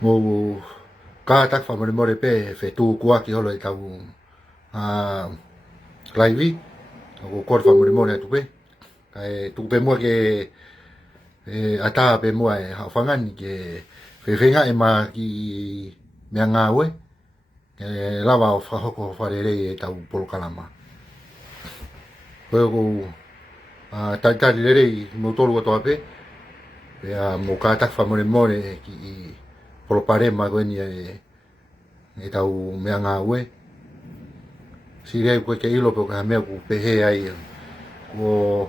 mo ka tak fa mo re pe fe tu kwa ki holo i tau a laivi o ko fa mo re tu pe kai tu pe mo ke ata pe mo e ha fangani ke fe fenga e ma ki me nga we lava o fa hoko fa re e tau polo kalama ko ta ta re mo tolu to ape pe a mo ka tak fa mo re ki polo pare ma ko ni e tau me nga we si re ko ke ilo pe ka me ku pe he ai o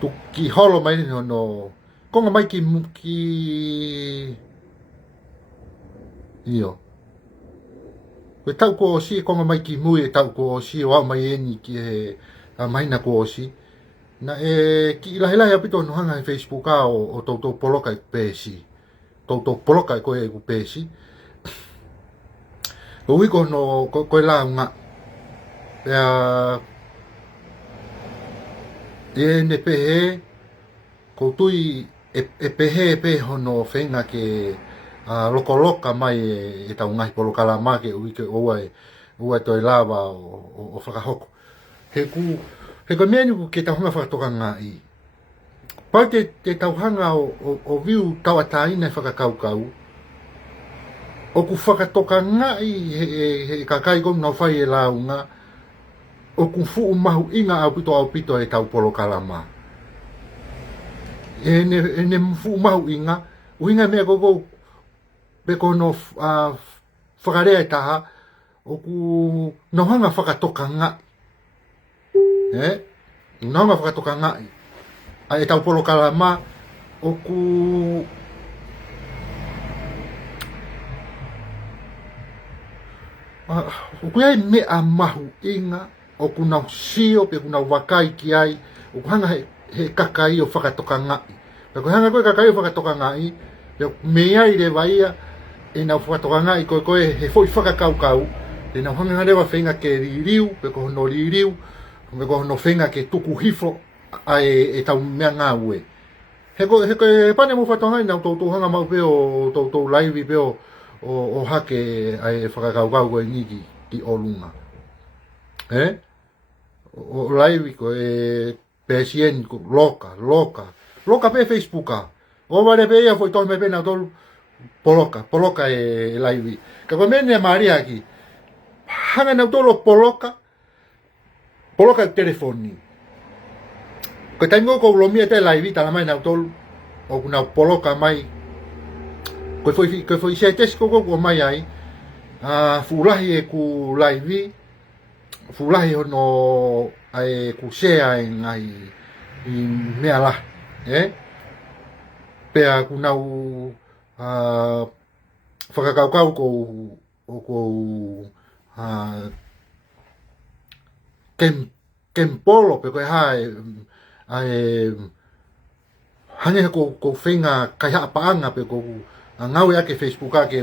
tu ki holo mai no konga mai ki io ko tau ko si konga mai ki mui tau ko si wa mai ni ki a mai na ko si na ki la hela pito no hanga Facebook a o to poloka pe si to poloka ko e ku pe si o wi ko no ko la nga ne pe ko tui e pe hono fenga ke loka mai e tau ngai polo kala ma ke ui ke ua toi lava o whakahoko. He ko meni ke tau hanga whakatoka ngā i. Pau te tau hanga o viu tau ataina e whakakaukau. O ku whakatoka ngā i he kakai kom nau whai e launga. O ku fuu mahu inga au pito e tau polo kala ma. E ne fuu mahu inga. Uinga mea koko pe kono whakarea e taha o ku nohanga whakatoka ngā. Nohanga whakatoka ngā. A e tau polo kalama o ku ai mea mahu inga o ku nau sio pe ku nau wakai ki ai o ku hanga he kakai o whakatoka ngā. Pe ku hanga koe kakai o whakatoka ngā i pe mea i re waia e nau whakatoka ngā i koe he foi whakakaukau e nau hanga rewa whenga ke ririu pe ko hono ririu pe ko hono whenga ke tuku hifo a e tau mea ngā ue he koe pane mo whatonga i nau tau hanga mau pe o tau laivi pe o hake a e whakakaukau koe niki ki o lunga o laivi ko e PSN ko loka pe Facebooka o wale pe ia foi toh me pe na tolu poloka e laivi ka ko mene maria aki hanga na tolo poloka e telefoni ko tango ko lo mia te laivi ta mai na tolu o kuna poloka mai ko foi se tes ko mai ai fulahi e ku laivi fulahi no ai ku share ngai i mea la pe a ku nau whakakaukau ko polo pe koe hae hane ko whenga kai haa paanga pe ko ngau e ake Facebook ake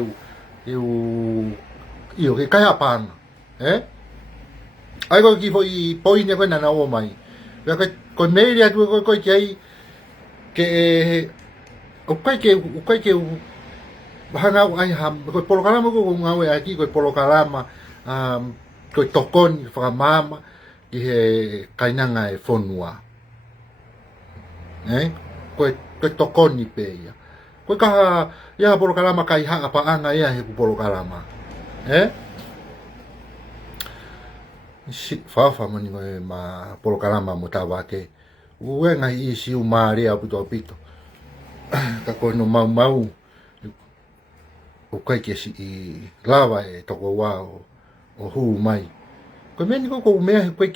io ke kai haa paanga ai ko ki fo i poine koe nana o mai pe koe meiri atu koe ki ke o kai ke hanga ai ha ko polo kalama ko ngau e aki ko polo kalama ko tokoni whakamama ki he kainanga e whonua ko tokoni pe ia ko kaha ia polo kalama kai haa paanga ia he polo kalama si fafa mani ma polo kalama mo tawa ke ue ngai isi umari apito ka ko no mau o kai ke si lava e toko wao o hu mai ko meni ko mea ko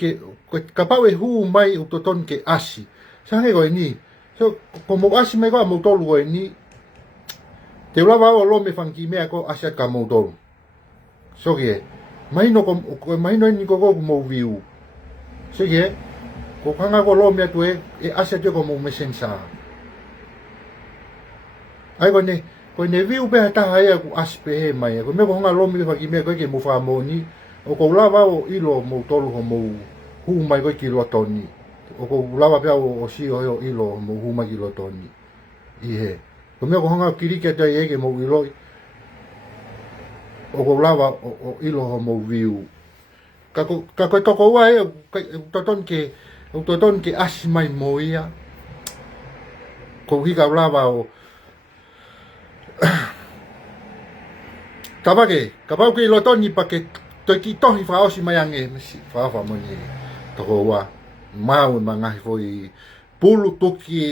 ka pau e hu mai o toton ke asi sange ko ni so ko mo asi mai ko mo tolu ko ni te lava o lo me fanki mea ko asi ka mo tolu so ke mai no ni ko mo viu so ke ko kanga ko lo me tu e asi te ko mo mesensa ai ko ne viu pe ta hai ku aspe mai ko me ko nga lo mi fa ki me ko ke mo fa mo ni o ko lava o ilo mo tolu ho mo hu mai ko ki lo toni o ko lava pe o si o ilo mo hu mai ki lo toni i he ko me ko nga kiri ke te e ke mo ilo o ko lava o ilo ho mo viu ka ko to ko wa e to ton ke as mai moia ko hi ka lava o tabake ka pau ke lo toni pa ke to ki to hi fa o si mai ange fa mo ni to ko wa mau manga foi pulu toki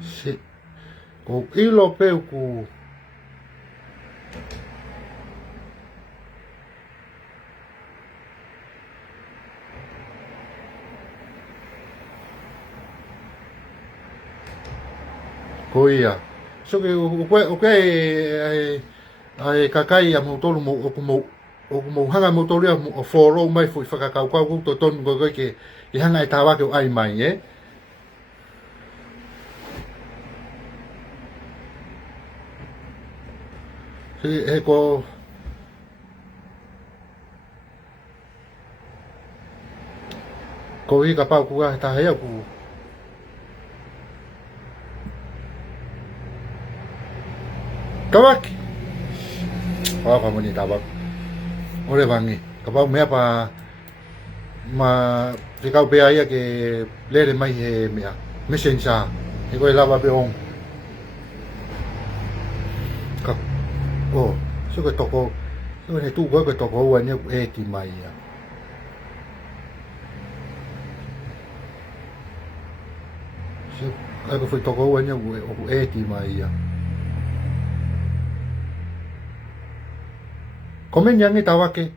si o ilo peu ku koia so ke o ke ai kakai a mo tolu mo o mo hanga mo tolu o foro mai foi whakakau kau to ton go ke i hanga e tawa ke o ai mai si e ko i ka pau ku a ta hea ku kawaki pa mo ni tabak ore bangi ka pau mea pa ma te kau pe ai ke lere mai he mea messenger e ko lava pe on ka o so ke toko so ne tu ko toko wa ne e ti mai ya so ai ko foi toko wa ne o e ti mai ya komen yang tawa ke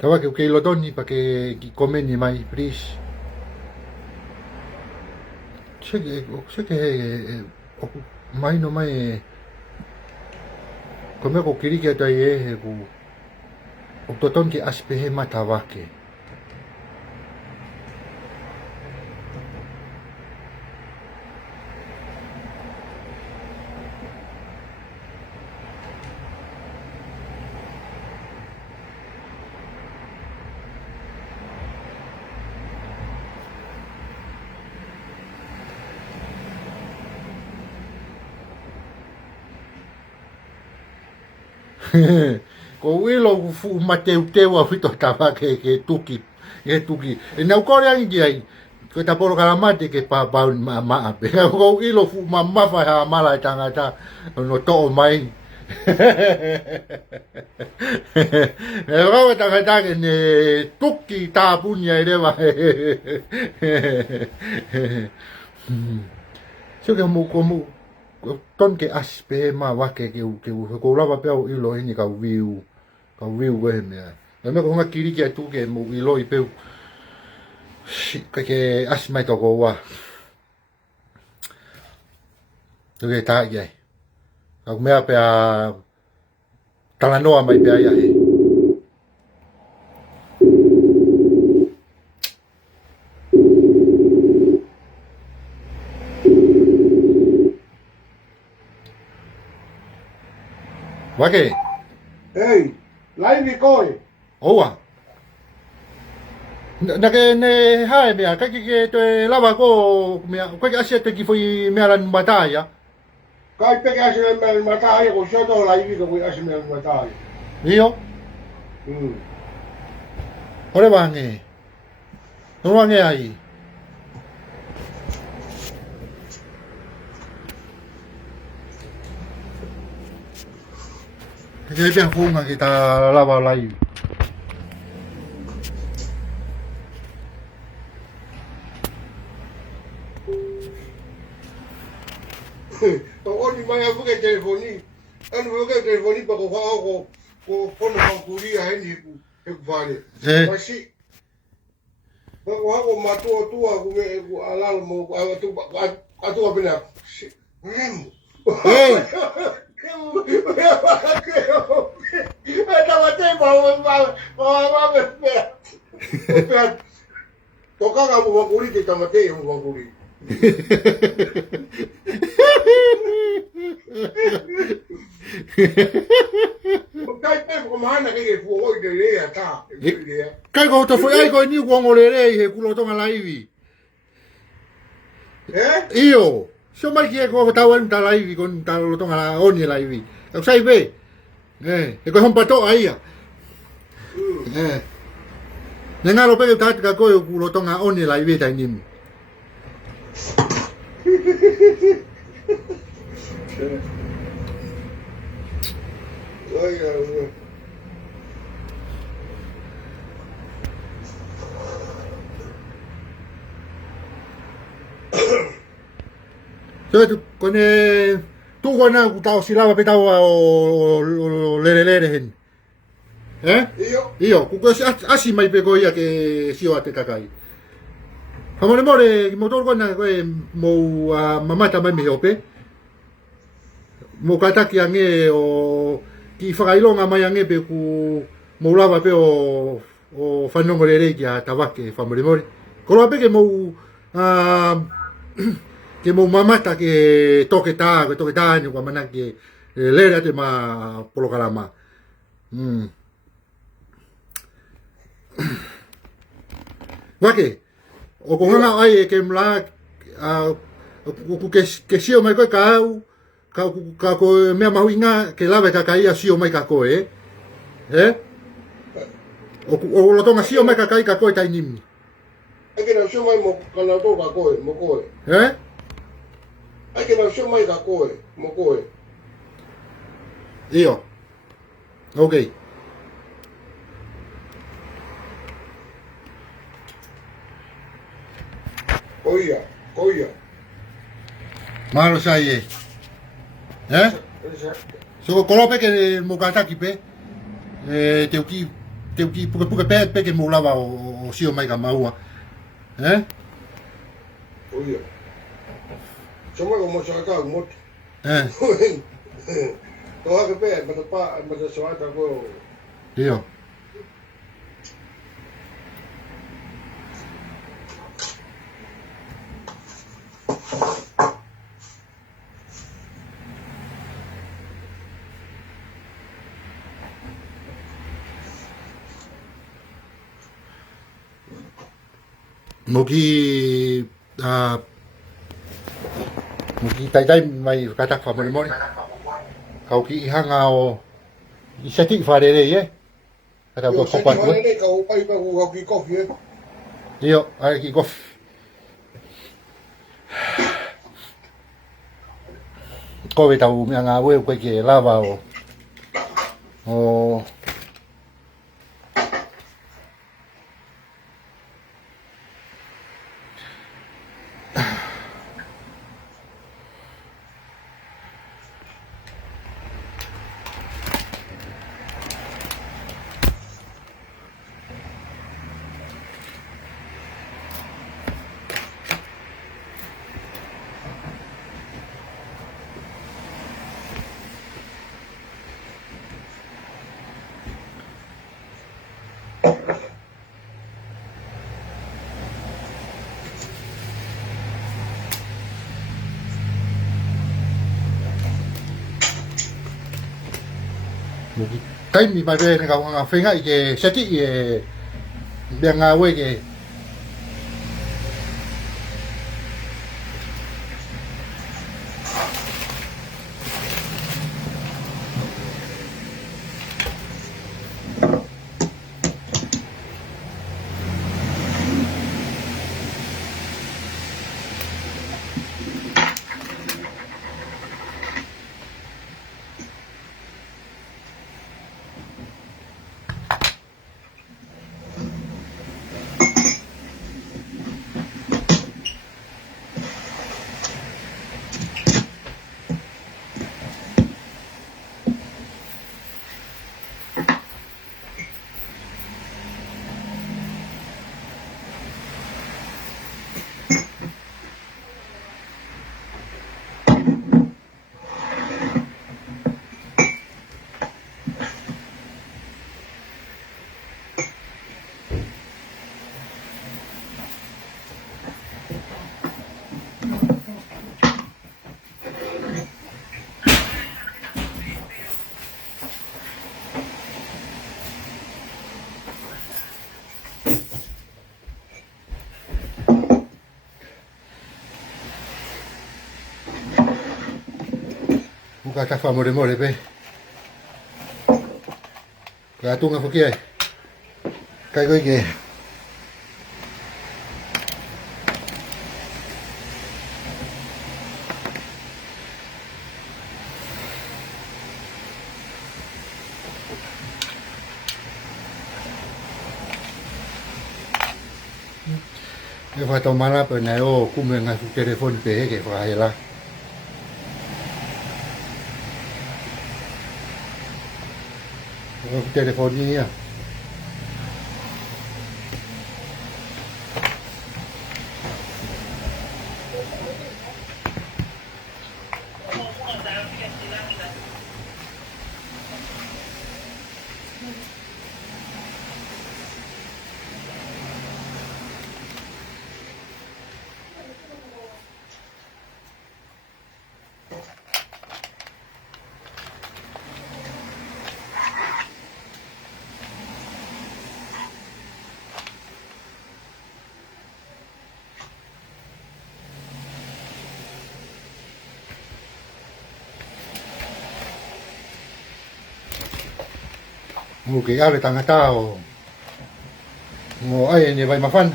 tawa ke lo doni pa ke ki komeni mai please che mai no mai come ko kiri ke tai e ku o to ton ke aspe he matawa ke ko wilo fu mateu teu a fito tava ke tuki e na ko ria ngi ai ko ta poro kala mate ke pa ma pe ko wilo fu ma fa ha mala tanga ta no to mai e ro tanga ta ke ne tuki ta punya ide va so ke mo ko ton ke aspe ma wa ke ko lava pe o ilo ni ka view we me me ko nga kiri ke tu ke mo ilo i pe ke asma to ko wa to ke ta ye ka me pe a talanoa mai pe ya he Wake. Hey, live koi. Owa. Na ke ne hai me ka ke to lava ko me ko ke asia te ki foi me ran batalla. Kai pe ke asia me batalla ko sho to live ko asia me batalla. Io? Ore bangi. No bangi ai. Ke pe funga kita lava live. To oni mai afu ke telefoni. Anu ke telefoni pa ko fa ko no pa kuri a ni ku. e ku fale Eh. ma si o ma tu ku me ku ala mo tu pena remo Hey. estaba tempo va tocaba mo bakuri te tamate mo bakuri kai pe ko mana ke fu o de le ata Kai ko to foi ai ko ni ko ngole re he kulo tonga laivi. Io, so mai ki ko tawan ta laivi kon ta lo tonga la oni laivi. Au sai be. E ko hon pato ai ya. Nenga lo pe ta ka ko kulo tonga oni laivi ta nim. So con tu gona tao silaba pe tao o le hen. Io, ku ko asi mai pe ko ia ke sio ate kakai. Hamone more motor gona ko mo mamata mai me ope. Mo kata ki ange o ki whakailonga mai ange pe ku mo lava pe o whanongo re rei ki a tawake whamore more. Koro ape ke mo ke mo mamata ke toke tā ni kwa mana ke lera te ma polokalama. Wake, o ko hanga ai ke mla ke sio mai koe ka au ka ko mea mahuinga ke lawe ka kai sio mai ka koe o lo tonga sio mai ka kai ka koe tai nimi ake na sio mai mo kana to ka koe mo koe ake na sio mai ka koe mo koe io okay koia malo sai so kolope ke mo kata ki pe te uki puke pe ke mo lava o sio mai ka maua koia Chama como saca un moto. Toda que pe, mas se va a ko. Io. Moki tai mai katak fa mo kau ki hanga o i seti fa re ye ata ko pa ko Kau pai pa ko ki kofi. Io ai ki kof ko ve tau mi anga we ko ke lava o kai mi mai be ka nga fenga i ke seti e be nga we ke ka ta fa mo le pe ka tu nga fokie kai ko ke e fa to mala pe na o ku me nga su telefon pe ke fa la o telefon ni ya ngu ke ale tanga tao ngo ai ni vai ma fan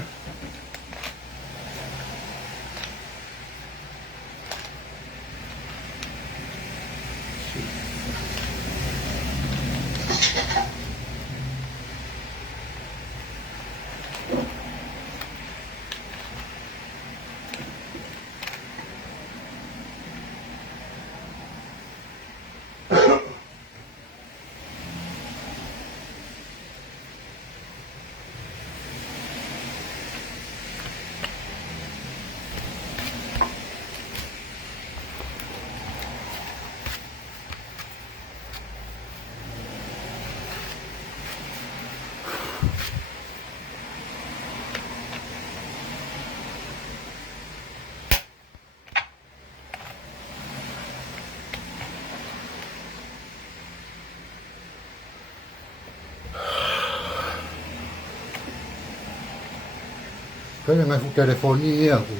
cái này phụ telefon ni ya ku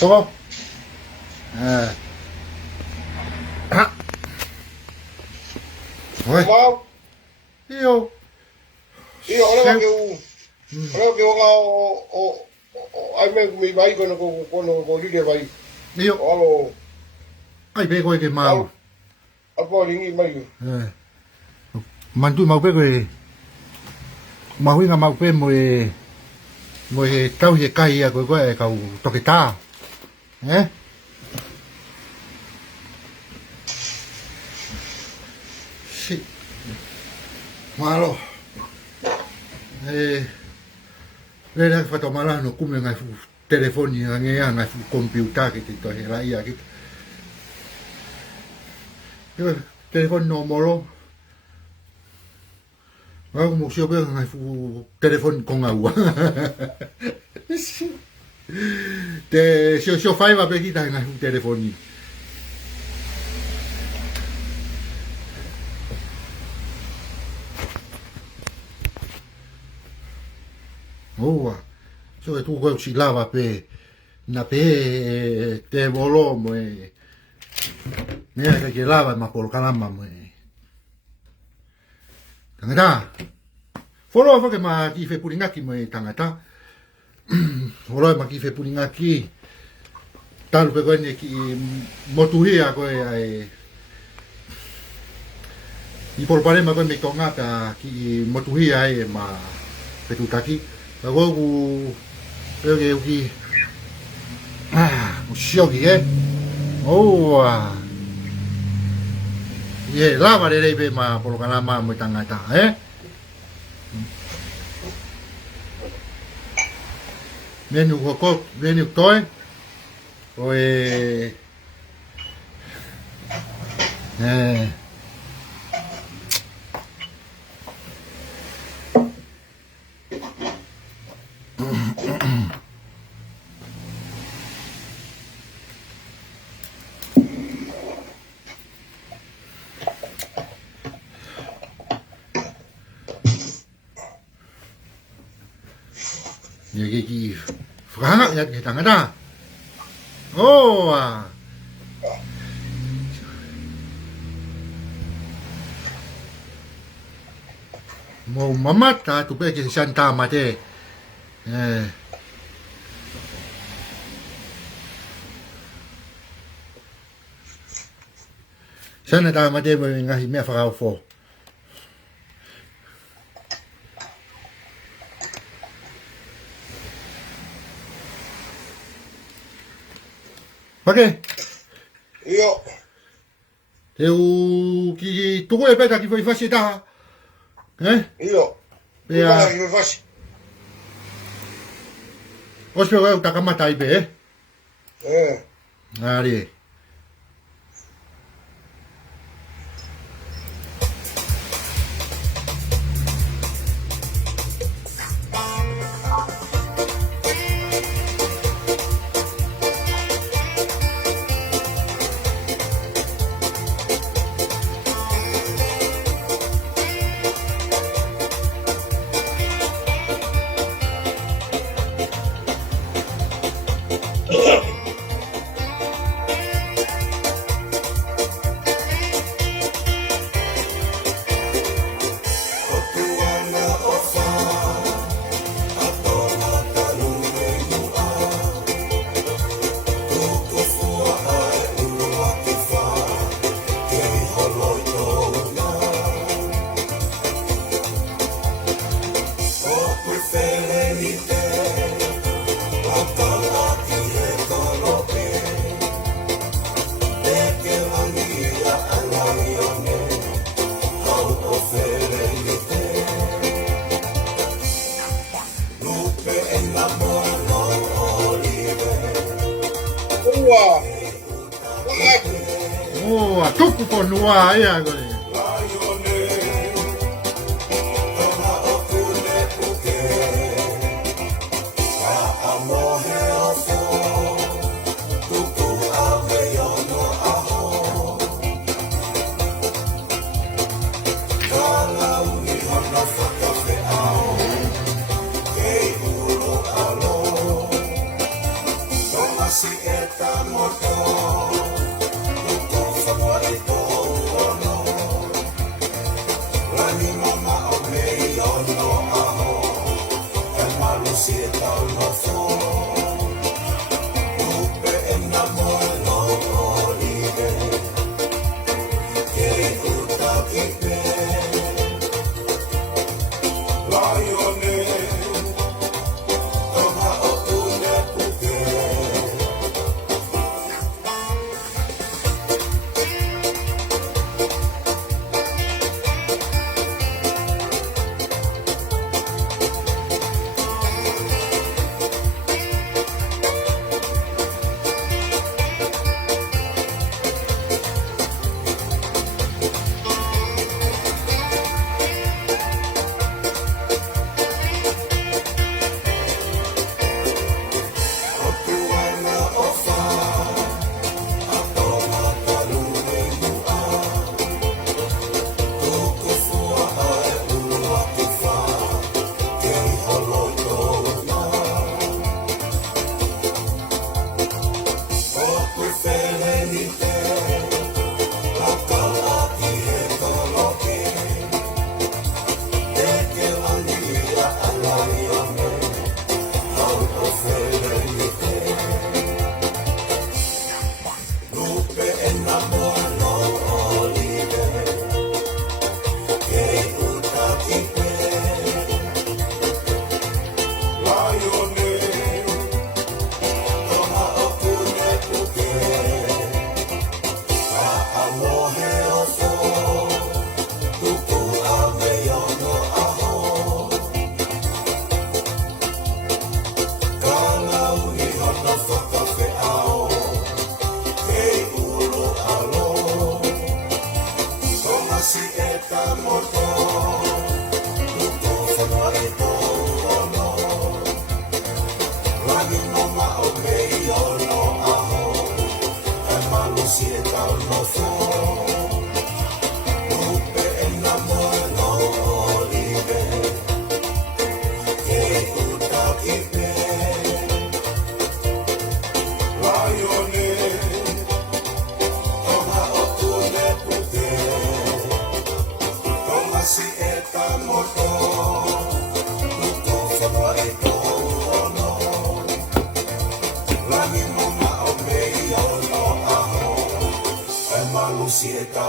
to oi Mau, io ora que o ai me mi vai con lide vai. io Alo, ai be ko ke mau apo ringi mai. man tu mau pe ko mau hinga mau pe mo tau he kai ya ko ka to ke ta sì malo le la fatto malano come ngai fu telefoni ngai fu computer che ti to he la ia che telepon nomoro aku mau siapa ngai fu telepon con agua te sio fai va pe kita ngai fu telefoni oh so tu ko si lava pe na pe te volo mo mira che lava ma por calama mo tangata folo fa che ma ki fe puringaki mo tangata folo ma ki fe puringaki tal pe ko ne ki moturia ko ai i por pare ma ko me tonga ka ki moturia ai ma pe tu taki go ku pe ki mo shioki oh ye lava de pe ma por calama mo tangata menu ko menu toy oi 여기 franga ya ke tangada Oh, ah. Mo mamata tu pe ke Santa Mate. Eh. Santa Mate mo ngahi me fa fo. Okay. Io. Te u ki tu e peta ki foi fasi ta. Eh? Io. Pe a Io faccio. os pe o takamata i be. Ari. Ua. What happened? Oh, a tuku ko nua ai agora.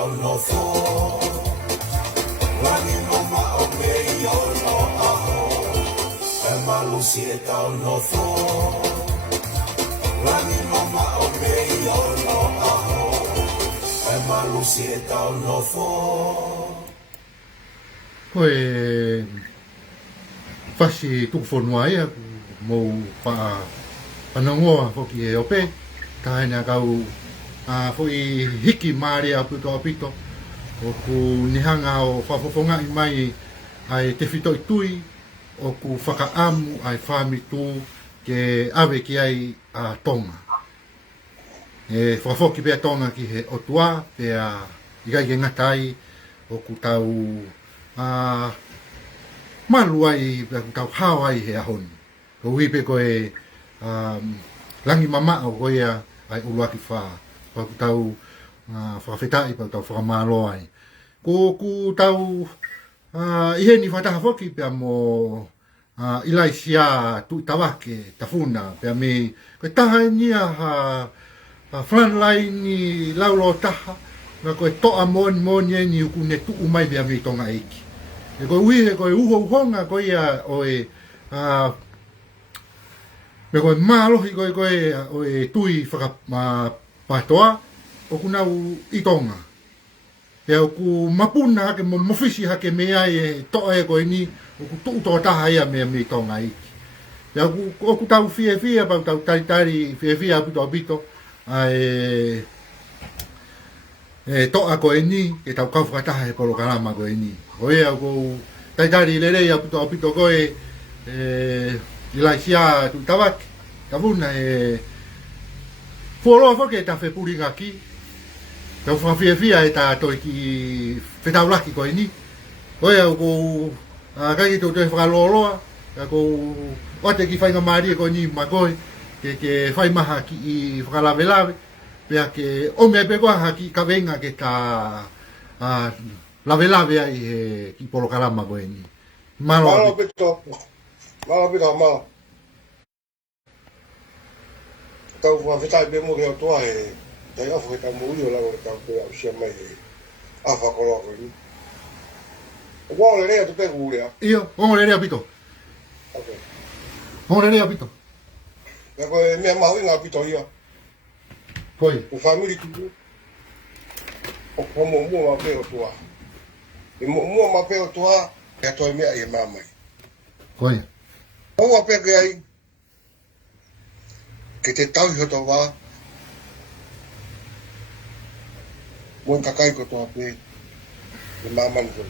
tau no fo Rangi mama o me yo no aho E malusi e tau no fo Rangi mama o me yo no aho E malusi e tau no fo Koe whasi tuku whanua ia mou panangoa whoki e ope. Tāhena kau whoi hiki maari a puto a pito. O ku nihanga o whafofonga i mai ai te whito i tui. O ku whakaamu ai whami tū ke awe ki ai a tonga. E whakafoki pia tonga ki he otua, pia ikai ke ngatai o ku tau malu ai, ku tau hao ai he ahoni. Ko hipe koe langi mama o koe ai uluaki wha. Pa ku tau whakawhetai, pa ku tau whakamalo ai. Ko ku tau ihe ni whataha whoki pia mo ilai sia tu tawake, tafuna, pia me koe taha nia frontline ni laulo taha, na koe toa moni e ni uku ne tuu mai pia me tonga eiki. E koe uihe koe uho uhonga koe ia oe me koe mālohi koe oe tui whakapatoa o ku nau i tonga. E o ku mapuna hake mo mofisi hake mea e toa e koe ni o ku tuu toa taha ia mea me tonga eiki. E o ku tau fia pa tau taritari fia apito apito e toa koe ni e tau kau whakataha e kolo karama koe ni. O ea ko taitari lelei apito koe ilai sia tu tawak tawuna e fuoroa whake ta whepuri ngaki tau whawhiawhia e ta toi ki whetaulaki koe ni. O ea ko kaki tau toi whakaloloa ko ote ki whainga maari e koe ni ma koe ke whaimaha ki i whakalawelawe pea ke ome pe koa ki kawenga ke ta lawe ai ki polo karama koe ni. Malo pito. Malo. Tau whawhetai pe mo ke o toa he tai afu he tau mo ui o lago ke tau pe au sia mai he awha koloa koe ni. O kua ole rea tu pe kuurea. Iyo, ongo le rea pito. Ok. Ongo le rea pito. Ka koe mea mahu inga pito ia. Koe. O family tu. O kua mo mua ma pe o toa. E mo mua ma pe o toa e toi mea i e mamai. Koe. Oua pe ke ai ke te tau hoto wā mo kakai ko toa pe e mamani koe.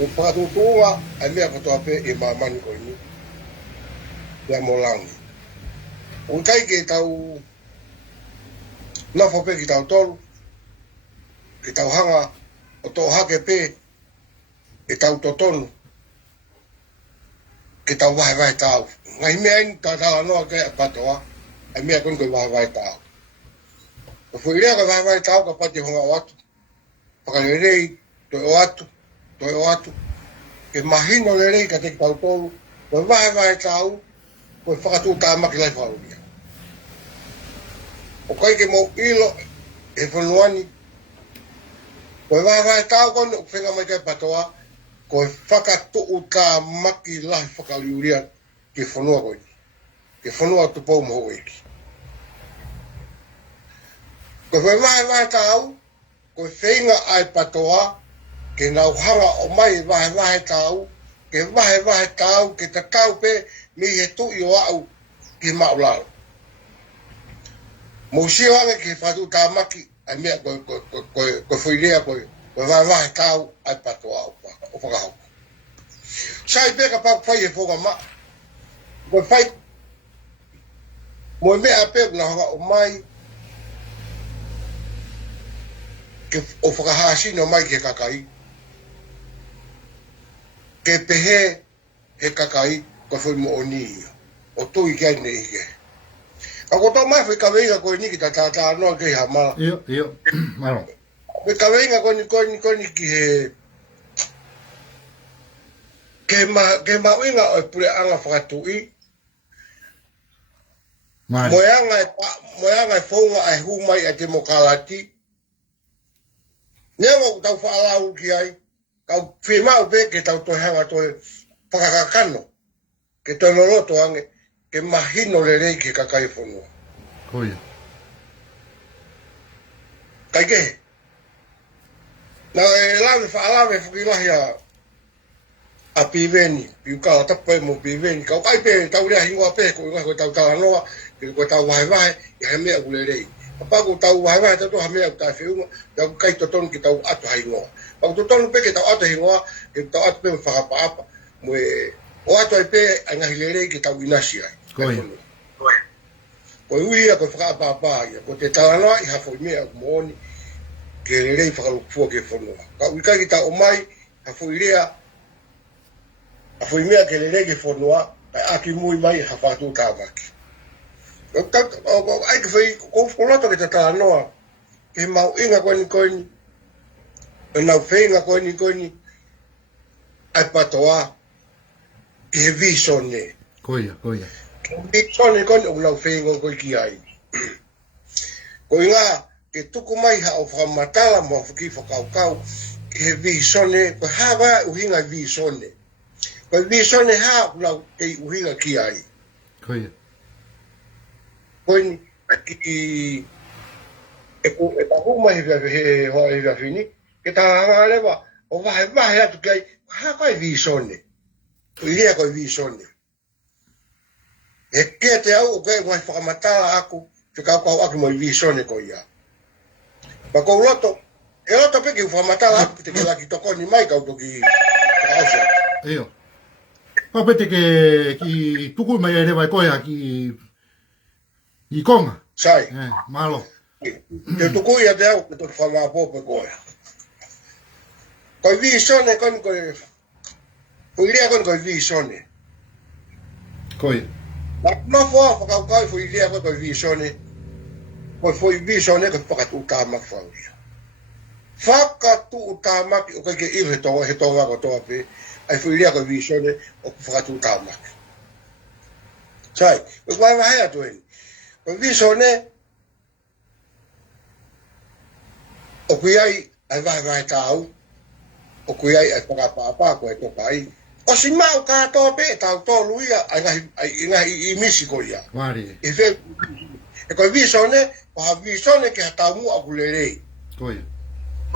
O pātu tōa ai mea ko toa pe e mamani koe ni. Pea mo langi. O kai ke tau nafo pe ki tau tolu ke tau hanga o tō hake pe e tau totonu ke tau wahe tau. Ngai mea in ta tala noa ke patoa, ai mea kon koe wahe tau. O fui rea ka wahe tau ka pati honga o atu. Whakarerei, toi o atu. Ke mahino lerei ka te tau tolu, koe wahe tau, koe whakatu ka maki lai wharuria. O kai ke mo ilo e whanuani, koe wahe tau kon o whenga mai kai patoa, koe whakatu ka maki lai whakaliuria ke whanua koe ni. Ke whanua tu pau mo eki. Koe wahe tau, koe whenga ai patoa, ke nau hanga o mai wahe tau, ke wahe tau, ke takau pe, mi he tu i o au ki maularo. Mo sio anga ke whatu ka maki, ai mea koe whuirea koe wahe tau ai patoa o whakahau. Sai peka pa whai e whoka ma. Koe whai. Mo mea peka na hanga o mai. Ke o whakahasino mai ke kakai. Ke pehe he kakai koe whui mo o ni. O tui kai ne ike. Ka koto mai whi kaweinga koe niki ta anoa kei ha mala. Iyo, maro. Whi kaweinga koe ni ki he ke mawinga o pure anga whakatui. Moyanga e whaunga ai humai a te mokalati. Nea mo tau whaalau ki ai, kau whimau pe ke tau toi hanga toi whakakakano, ke toi loloto ange, ke mahino le rei ke kakai whanua. Koia. Kai ke? Nā e lawe whaalawe whakilahi a piveni, piukala tapai mo piveni, kau kai pe tau rea hingoa pe, ko inga koe tau talanoa, ke koe tau wahewahe, i he mea ule rei. Paku tau wahewahe tatu ha mea utai whiunga, tau kai totonu ki tau atu haingoa. Paku totonu pe ke tau atu haingoa, ke tau atu pe mo whakapaapa, mo e o atu ai pe a ngahi le rei ke tau inasi ai. Koia. Koe uia koe whakapaapa ia, ko te talanoa i hafo i mea kumooni, ke le rei whakalukua ke whanua. Ka uika ki tau o mai, hafo i rea, hafo i mea ke le rei ke whanua, kai aki mui mai hafatu tāmaki. Ai ke whai, ko loto ke te talanoa, ke mau inga koini, e nau whenga koini, ai patoa, ke he visone. Koia. Ke visone koini, o nau whenga koi ki ai. Ko inga, ke tuku mai ha o whamatala mo whaki whakaukau, ke he visone, ko hawa uhinga visone. Ko visone ha ulau ke uhinga ki ai. Koia. Koini, e tahu mai he hoa he whini, ke ta hanga lewa, o wahe atu ki ai, ha koe visone. O irea koe visone. E kia te au, o koe ngai whakamatala aku, whikaukau aku mo i visone ko ia. Ma kou loto, e loto peke u whamatala aku te ke laki toko ni mai kau toki whakausea. Eo. Papete ke ki tuku mai ere vai koia ki i konga. Sai, Malo. te tuku ia te au, ke toki whamapope koea. Koi visone, koni koe, koi irea koni koe visone. Koia. Na mafua whakaukau fo irea koi visone, koi foi visone koi whakatu utamaki whauria. Whakatu utamaki o kai ke iru he tonga ko toa pe, ai fo irea koi visone o whakatu utamaki. Sai, koi mai wahe atu eni. Koi visone, o kui ai wahe tau, o kui ai whakapapa ko e toka ai. O si mau katoa pe tau tolu ia, ai ngahi i misi ko ia. Wari. E fe, e koi visone, o ha visone ke hatau mua ku le rei. Koia.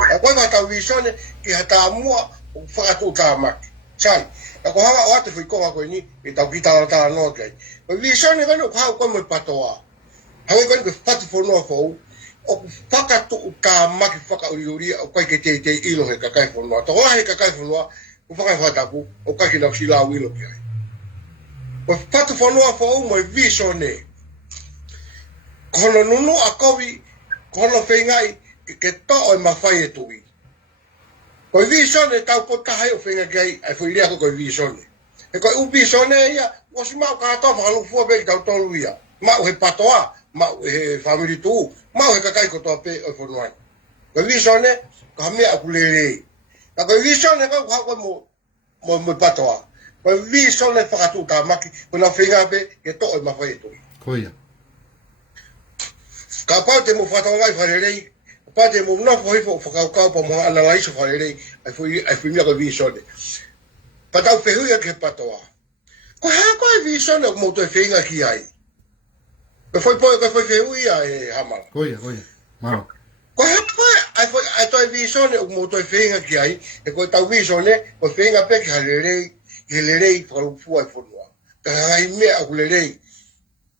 E koi hatau visone ke hatau mua o whakatu utamaki. Sai, e ko hawa o ate fui konga koe ni, e tau ki tala noa kei. Koi visone koi no kau koe mo patoa. Hawe koi koe patu whanua fau, o whakatu utamaki whakauriuria o kai ke te ilo he kakai whanua. Tau he kakai whanua, o whakai whatapu, o kai ki nau si lau ilo ki ai. O patu whanua fau mo e visone. Kono nunu a kovi, kono whengai, ke to'o e mawhai e tui. Koe visone tau po tahai o whenga kei, ai fui rea ko koe visone. E koe u visone ia, o si mau katoa whakalufua pe ki tau tolu ia. Mau he patoa, mau he family tu, mau he kakai kotoa pe o whanuai. Koe visone, ka hamea aku lerei. Na koe visone kau hau koe mo patoa. Koe visone whakatu tamaki, koe na whenga pe, ke to'o e mawhai e tui. Koia. Ka pau te mo whatongai wharerei, pa te mo nofo hifo o whakaukau pa mo analaiso wharerei, ai fui mea koe visone. Pa tau whehuia ke patoa. Ko hea koe visone o mo toi whenga ki ai. Koe foi whehuia e hamala. Koia. Malo. Ko hea koe ai toi visone o mo toi whenga ki ai, e koe tau visone, koe whenga pe ki halerei, ki lerei whakalupua i whanua. Ka hai mea aku lerei,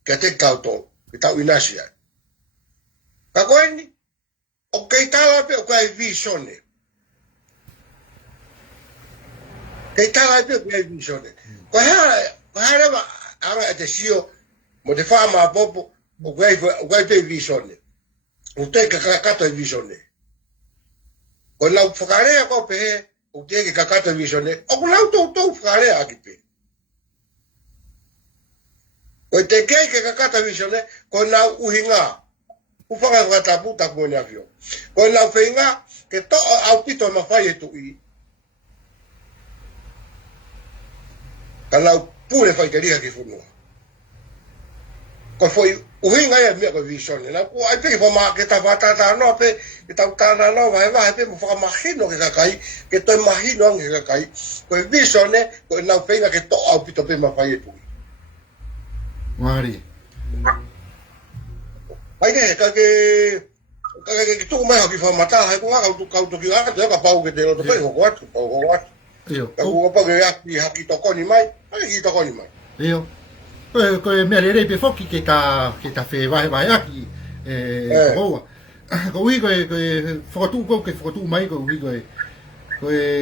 kia te kauto, ki tau inasi ai. Ka koe ni, o kei tala pe o kai visone. Kei tala pe o kai visone. Ko hea rewa anga e te sio, mo te whaama popo, o kai pe visone. O te kakakato e visone. Ko lau whakarea ko pe he, o te kakakato e visone, o ko lau tau whakarea aki pe. Ko te kei kakakato e visone, ko lau uhinga. Upanga ngatapu tapu ni avio. Ko lau whenga, ke to au pito ma whai e tui. Ka lau pule whai te riha ki whunua. Ko foi uhinga ia mea ko vision na ko ai pe fa ma ke ta ta no pe ke ta no va pe mo fa mahino ke kai ke to mahino ke kai ko vision ne ko na pe ke to au pito pe ma fa e tu Mari. ai ke tu mai ki fa mata hai ko ka tu ki ga ka pau ke te lo to pe ko wat Io. ko pa ke ya ki to ko ni mai ai ki to ko ni mai Io. Ko me le pe foki ke ta fe vai aki ko ko wi ko fotu mai ko wi ko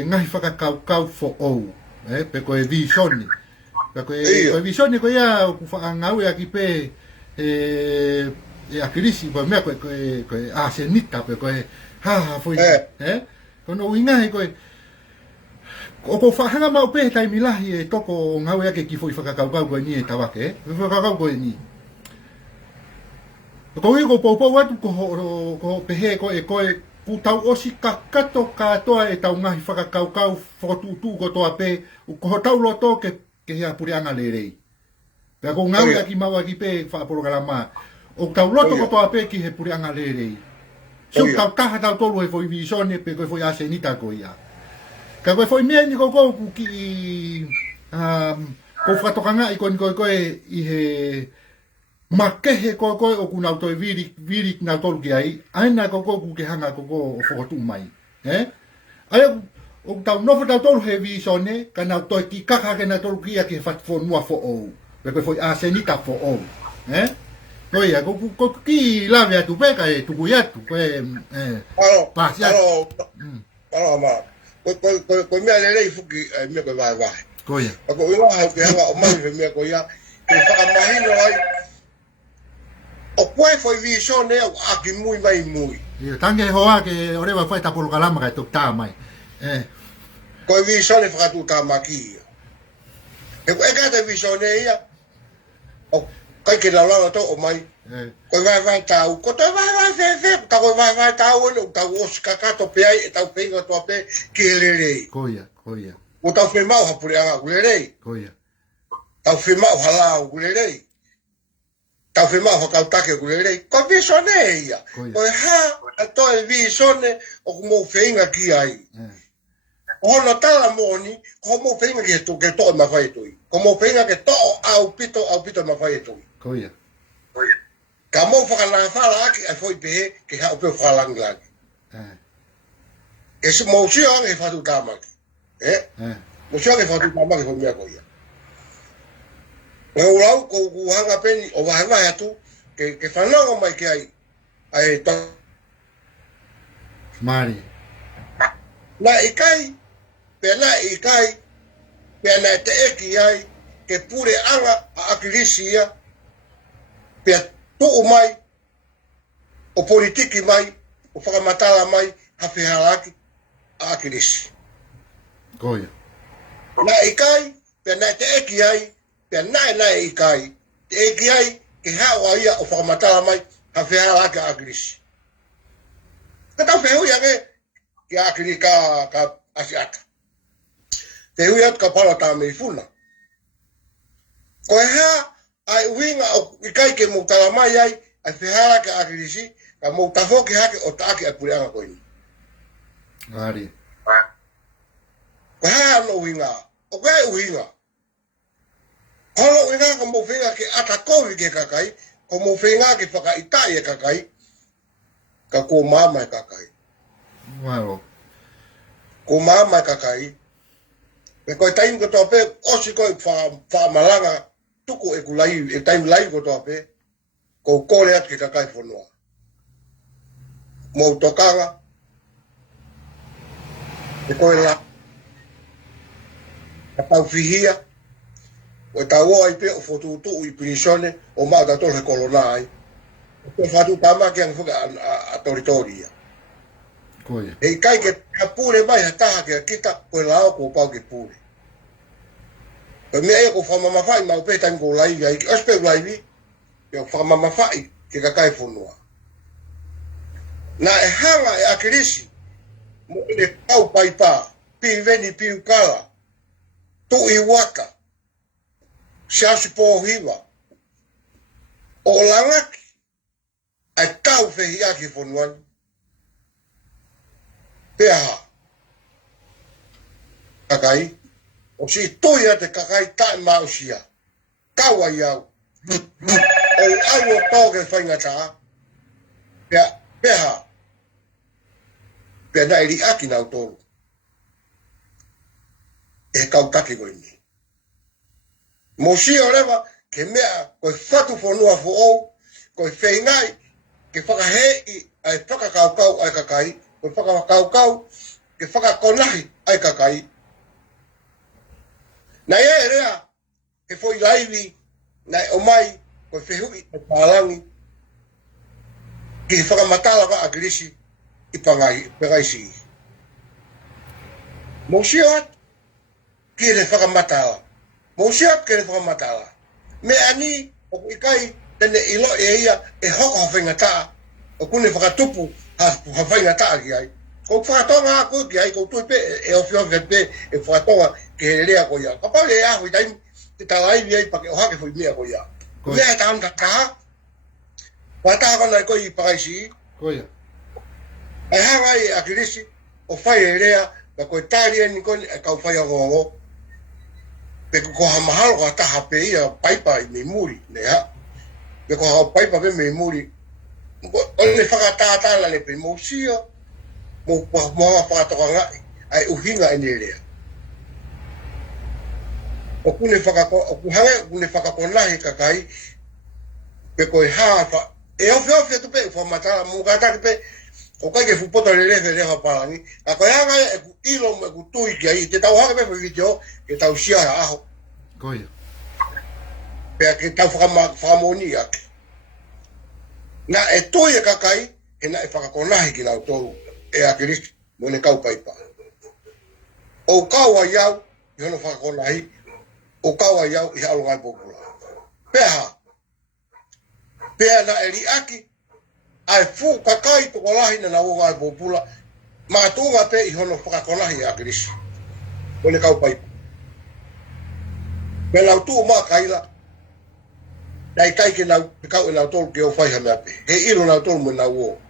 ngai faka kau fo o pe ko vision ko vision ko ya ku fa ngau ya ki pe a krisi ko me ko a senita pe ko ha foi ko no winga ko fa hanga mau pe tai milahi toko ngau ya ke ki foi faka kau ko ni tawa ke faka kau ko ni ko po watu ko pe he ko ku tau osi kato katoa tau ngahi faka kau fotu ko toa pe ko tau loto ke hea puri anga le rei pe ko ngau ya ki mau ki pe fa programa o tau loto ko toa pe ki he puri anga le rei so tau taha tau tolu e foi visione pe ko foi asenita ko ia ka ko foi mea ni ko ki ko whakatokanga i koe i he makehe ko o kuna auto viri na tolu ki ai aina ko ku ke hanga ko o whakatu mai ai o tau nofo tau tolu he visione ka na auto ki kaka ke na tolu ki a ke whatfonua fo o pe koe foi asenita fo o ko ia ko ki lave atu pe ka e tuku iatu ko pasi alo ma ko mea le rei fuki mea ko vai ko ia ko ila ha ke hanga o mai mea ko ia ke whaka mahino ai o koe foi vision ne a ki mui mai mui ia tange hoa ke ore wa fai tapolo kalama ka tok ta mai ko vision ne whakatu ta maki e ko eka te vision ne ia o kai ke laulala to o mai ko vai tau ko to vai fe ta ko vai tau o tau o skakato pe ai tau penga to pe ke le ko ia o tau fe mau ha puri anga ku le ko ia tau fe mau hala ku le tau fe mau ka ta ke ku le ko vision ne ia ko ha to e vision o mo fe inga ki ai o na tala moni ko mo fe inga ke to ma fai to ko mo fe inga ke to au pito ma fai to ko ia ka mo whakana whala aki a foi pehe ke hao pe whalangi lagi. E se mo sio ange whatu tāmaki. Mo sio ange whatu tāmaki hoi mea koia. Ngau lau ko hanga peni o wahanga atu ke whananga mai ke ai to. Mari. Na ikai, pe na te eki ai ke pure anga a akirisi ia pe tu'u mai, o politiki mai, o whakamatala mai, hawhiharaki, a akirisi. Koia. Na ikai, pe na te eki ai, pe na ikai, te eki ai, ke hao ia o whakamatala mai, hawhiharaki a akirisi. Ka tau whehui ange, ke akiri ka asiata. Te hui atu ka pala tā mei funa. Ko e hea, ai winga o ikai ke mo tala mai ai ai fehara ke akirisi ka mo tafo ke hake o taaki a pureanga ko ini. Ari. Ko hea no winga, o kai winga. Kono winga ka mo winga ke atakovi ke kakai, ko mo winga ke whaka itai e kakai, ka ko mama e kakai. Wow. Ko mama e kakai, e koe taimi ko tope, osi koe wha malanga, tuku e kulai, e taimi lai ko tope, ko kore atu ki kakai whanua. Mo tokanga, e koe la, ka tau whihia, o tau oa i pe o whotutu i pinisione, o maa tato he kolona ai. O te whatu tama ki ang whuka a toritoria. Koia. E kai ke pure mai ha taha ke kita, koe lao ko pau ke pure. Ko mea e ko whamamawhai mau pe taimi ko laivi ai, ki ospe laivi, e o whamamawhai ke kakai whanua. Na e hanga e akirisi, mo e pau pai pā, pi veni pi ukala, tu i waka, siasi pōhiwa, o langaki ai tau fehi aki fonuan pea kakai o si toia te kakai tae mausia kaua iau o au o toge whaingata pea na iri aki nau tolu e kautaki koe ni mo si o rewa ke mea koe whatu whanua fo ou koe whaingai ke whakahei ai whakakaukau ai kakai koe whakakaukau ke whakakonahi ai kakai na e rea ke foi laivi na o mai koe whehui e pālangi ke whakamatala wa a grisi i pangai si mo si o at ke re whakamatala mo si at ke re whakamatala me ani o ikai tene ilo e ia e hoko hawhaingataa o kune whakatupu hawhaingataa ki ai ko whakatonga ako ki ai ko tui pe e ofi pe e whakatonga ke he rea ko ia ka pale e ahu i taimi te talaivi ai pake o hake fui mea ko ia mea e taam kakaha whataha kona e koi i pakaisi Koia. ai hanga i a kirisi o whai e rea na koe tāri e ni koni e kau whai a ngongo pe ko hamahalo ka taha pe ia paipa i me muri ne ha pe ko ha paipa pe me muri o le whakatātala le pe mo sia mo whakatoka ngai ai uhinga e ne rea o kune whakakonahi kakai pe koe hawha e ofi atu pe whamatala mo kataki pe o kai ke fupoto le lefe lefa palangi a koe hanga e ku ilo me ku tui ki ai te tau haka pe video ke tau sia aho Koia. pe ke tau whakamoni ake na e tui e kakai e na e whakakonahi ki lau tolu e a kiriki mo ne kau paipa o kaua iau i hono whakakonahi o kaua iau i halo ngai popula pea na e riaki ai fu kakai to kolahi na o ngai popula ma tunga pe i hono whakakonahi a kirisi mo ne kau paipa me lau tu ma kaila dai kai ke lau kau e lau tolu ke o whai hamea pe he ilo lau tolu mo na uo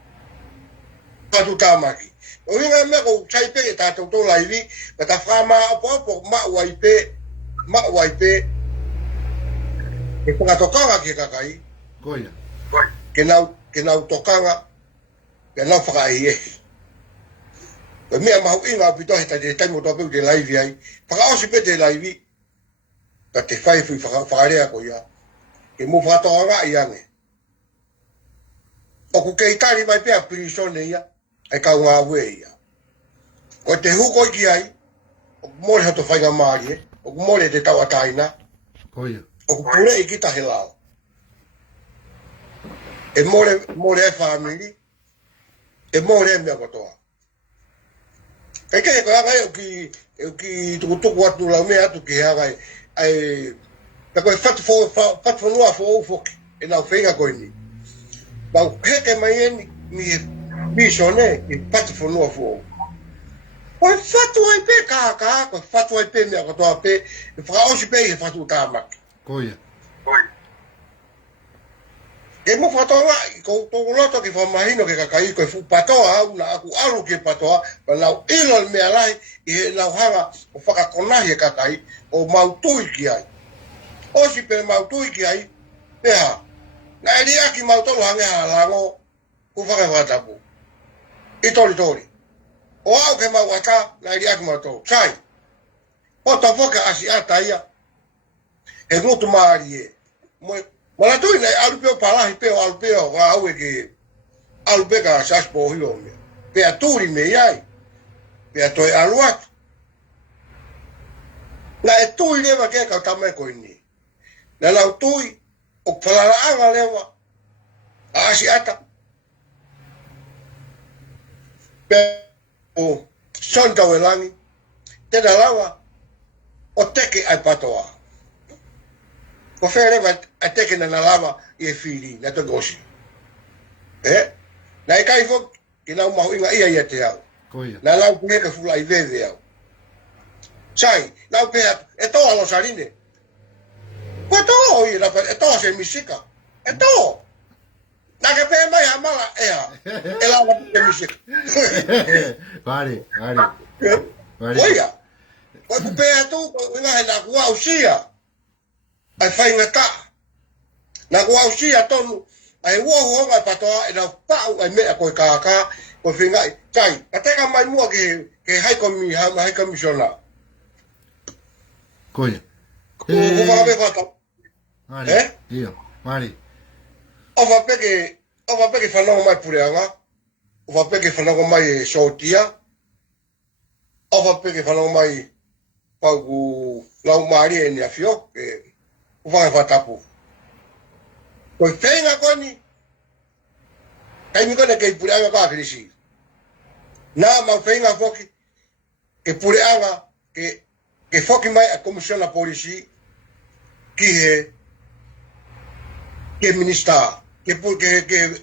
patu tamaki o inga me ko chai pe ta to laivi ka ta fama apo ma wai pe e ko tokanga ke kakai Koia. ke nau tokanga ke nau whakai e pe mea mahu inga pito he ta de taimo to pe de laivi ai whaka osi pe de laivi ka te whai fui whakarea ko ia ke mu whakatoanga i ange o ku kei tari mai pe a pirisone ia ai kau ngā ue ia. O te huko ki ai, o ku mōre hato whainga maari e, o ku mōre te tau ataina, Koia. o ku pure i kita he lao. E mōre e whamiri, e mōre e mea kotoa. Kai kei koe hanga e o ki tukutuku atu lau mea atu ki hanga ai, ka koe whatu whanua fo ufoki, e nau whainga koe ni. Mau heke mai e ni e misone i patu whanua fo. Koe whatu ai pe kāka, koe whatu ai pe mea katoa pe, e whakaosi pe i he whatu tāmaki. Koia. E mo whatoa i kou tōku loto ki whamahino ke kakai, koe fu patoa au na aku alu ki patoa, pa lau ilo mea lai i he lau hanga o whakakonahi e kakai, o mautui ki ai. Osi pe mautui ki ai, peha, na e riaki mautolu hangeha lango, ku whakawhatapu. I tori. O au ke mau ata na i riaki mautolu. Sai, o ta whaka asi ata ia, e ngutu maari e. Mala tui nei alupeo palahi peo alupeo wa au e ke alupeka saspo hilo me. Pea turi me iai. Pea toi aluat. Na e tui lewa ke kau tamai koe ni. Na lau tui o whalalaanga lewa a asi ata. Pea o sontau e langi. Tena lawa o teke ai patoa. Ko wherewa a teke na lava i e whiri, na to gosi. Na e kai fok, ki nau mahu inga ia te au. Koia. Na lau puhe ke fula i veve au. Sai, lau pēa, e toa lo sarine. Ko toa o i rapa, e toa se misika. to. Na ke pe mai amala ea. Ela wa pe music. Vale. Oia. Wa pe tu nga na kwa usia. Ai fai ngata. Na kwa usia tonu. Ai wo ho nga patoa ina pau ai me ko ka ko finga chai. Ateka mai mua ke high commissioner. Koia. Ko va be pata. Vale. Io. Vale. Ova peke whanau mai pureanga. Ova peke whanau mai sotia. Ova peke whanau mai pauku lau maari e ni afio. Uwhanga whatapu. Koi whenga koni. Kai mi kone kei pureanga ka kirisi. Nā mau whenga whoki. Ke pureanga ke whoki mai a komisiona polisi. Ki minister. Que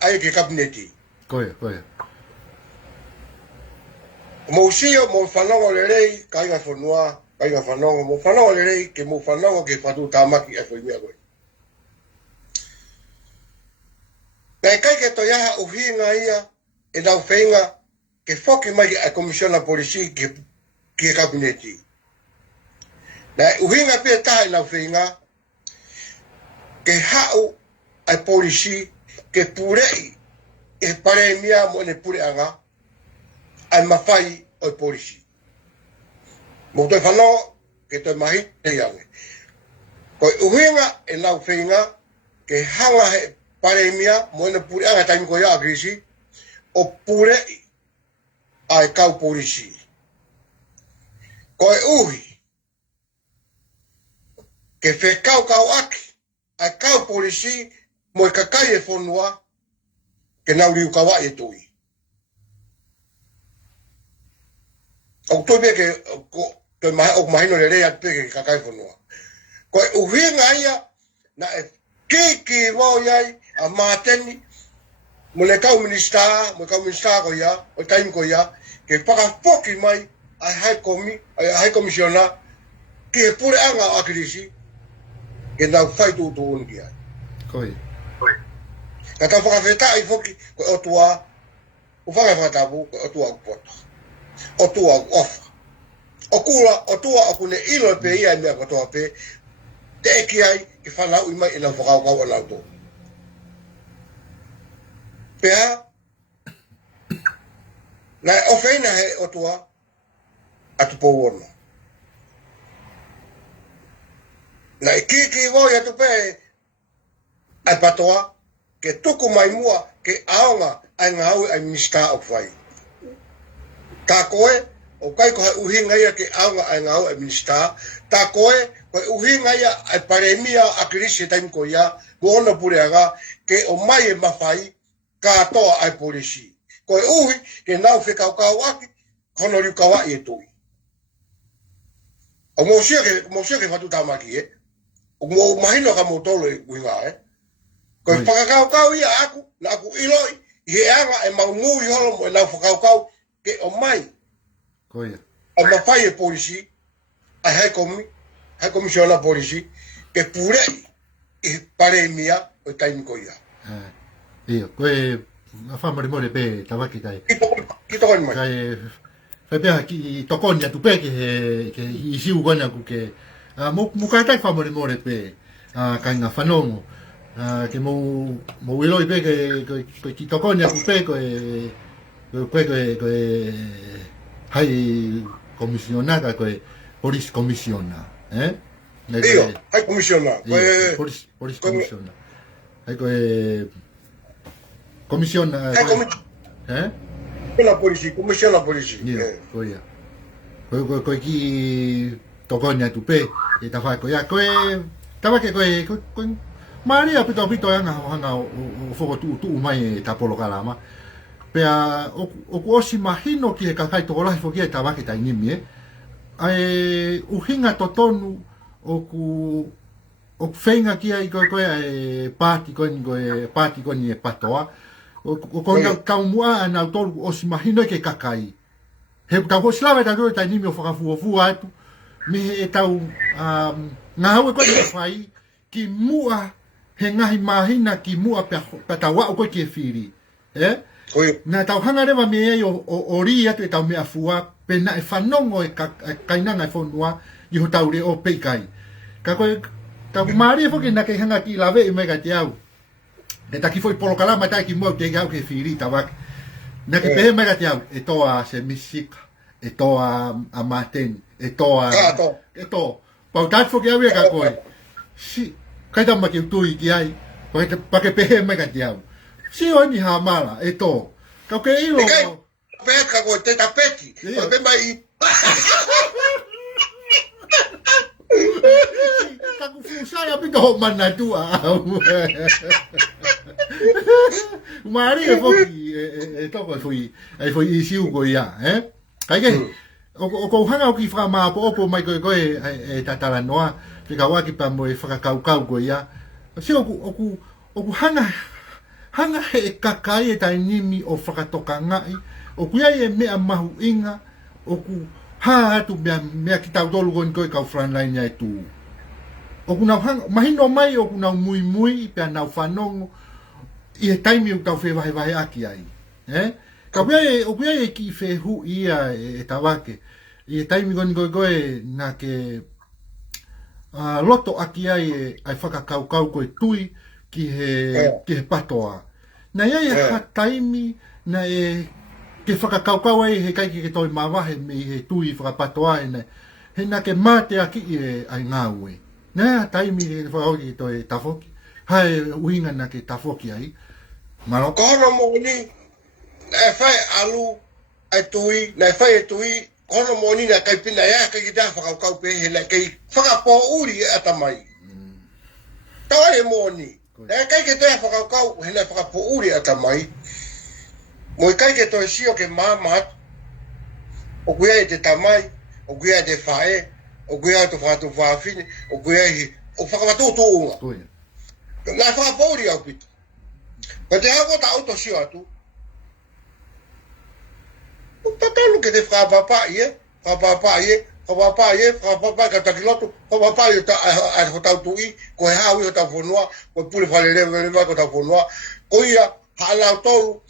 ai que gabinete. Koia. Mo sio mo whanongo le rei, kaiga whanua, kaiga whanongo, mo whanongo le rei, ke mo whanongo ke whatu tāmaki e whaimia koe. Nei kai ke to iaha uhinga ia, e nau whainga, ke whoki mai ke a komisiona polisi ke gabinete. Nei uhinga pia taha e nau whainga, ke hau ai polisi, ke purei e pare mia mo ne pureanga ai mawhai o polisi. Mo toi whanau ke toi mahi te iange. Ko uhinga e nau whinga ke hanga he pare mia mo ne pureanga taimi ko ia agrisi o purei ai kau polisi. Ko uhi ke whekau kau aki ai kau polisi mo ka kai e fonua ke nau riu kawa e tui. O toi be ke toi mahino le rea pe ke ka kai fonua. Ko e uhinga ia na e kiki wau iai a mateni mo le kau minista ko ia, o taimi ko ia, ke paka foki mai ai high commissioner ki e pure anga a kirisi ke nau whai tu unki ai. Koia. Ka ta whakawheta ai whoki ko o tua o whakawhatapu ko o tua upoto. O tua uofa. O kura o tua o kune ilo e pe ia e mea katoa pe te eki ai ki whanau i mai i lau whakawakau o lau tō. Pea nai o whaina he o tua atu pou ono. Nai ki woi atu pe ai patoa ke tuku mai mua ke aonga ai ngau ai minista o whai. Tā koe, o kai ko hai uhinga ia ke aonga ai ngau ai minista, tā koe, ko hai uhinga ia ai paremia a kirisi taimi ko ia, mo ono pureanga, ke o mai e mawhai, ka toa ai polisi. Ko hai uhi, ke nau whekau aki, kono riu kawa i e tui. O mo sia ke whatu tamaki o mo mahino ka mo tolo e uhinga Ko i whakakau ia aku, na aku iloi, i he anga e maungu i holo mo e nau whakakau ke o mai. Koia. Ai mawhai e polisi, ai hai komisiona polisi, ke purei i pare mia o taimi ko ia. Io, koe, a whamare more pe tawaki kai. Ki tokoni mai. Kai, whai pēha ki tokoni atu pe ke i siu kona ku ke, mu kai tai whamare more pe, kai ngā whanongo. Ke mo iloi pe ke ki tokoni aku pe koe hai komisionata koe police commissiona, Io, hai commissiona, police commissiona. Hai koe commissiona. La polisi, commissiona polisi. Koia. Koe ki tokoni atu pe e ta whai koe tawa ke koe Maria pito hanga o foko tu mai ta polo kalama. Pea o osi mahino ki e kakai to lai foki e tawake tai nimi ai uhinga totonu o whenga ki ai koe e pāti koni e patoa o kona kaumua ana toru osi mahino ke kakai he ka ho slava ta tai nimi o whakafuafua atu me e tau ngā haue koe e whai ki mua he ngahi mahina ki mua pe tawa o koe ki e whiri. Koe. Nā tau hanga rewa me e o ri atu e tau mea fua, pe na e whanongo e kainanga e whonua, i ho tau re o peikai. Ka koe, tau maari e whoki na kei hanga ki lawe i mega te au. E taki foi polo kalama tai ki mua te au ke whiri tawak. Na ke pehe mega te au, e toa se misika, e toa a maten, e toa... E toa. Pau tai whoki au e ka koe. Si, kai tau maki utui ki ai, pa ke pehe mega te au. Si o ni ha mala, e to. Kau ke ilo. Peka ko te tapeti. O be mai. Kaku fusai api to mana tu a. Mari e foki e to ko foi isiu ko ia, Kai ke. O ko hanga o ki fra ma po mai ko e tatala noa. Fika wa ki pa mo e fra kau ko ia. Si o ku hanga he kakai e tai nimi o whakatoka ngai, o kuia e mea mahu inga, o ku haa atu mea ki tau tolu koin koe kau frontline e tū. O ku nau hanga, mahino mai o ku nau mui, pia nau whanongo, i he taimi o tau whewahe aki ai. O kuia e ki whehu ia e tawake, i he taimi koe na ke loto aki ai ai whakakau koe tui, ki he patoa. Na ia e hataimi, na e ke whakakaukau ai he kai ke toi mawahe me he tui whakapatoa e nei. He na ke mate aki e ai ngāue. Na ia hataimi he whakaoki ke toi tafoki. Hae uhinga na ke tafoki ai. Maro? Kono mo ni, na e whai alu ai tui, na e whai e tui, kono mo ni na kai pina ia kai ki tā whakaukau pe he na kai whakapō uri e atamai. Tawa e mo ni. E kai ke toi whakaukau, he nei whakapouri a tamai. Mo i kai ke toi sio ke māmat, o kuia e te tamai, o kuia e te whae, o kuia e te whakatu whawhine, o kuia e o whakawatu unga. Nei whakapouri au pita. Ko te hako ta auto sio atu. O tatanu ke te whakapapai e, whakapapai ka takiloto, whakapapai a ho tau tui, ko he haui ho tau whanua, ko pule whalerewa ko tau whanua, ko ia haalau tolu,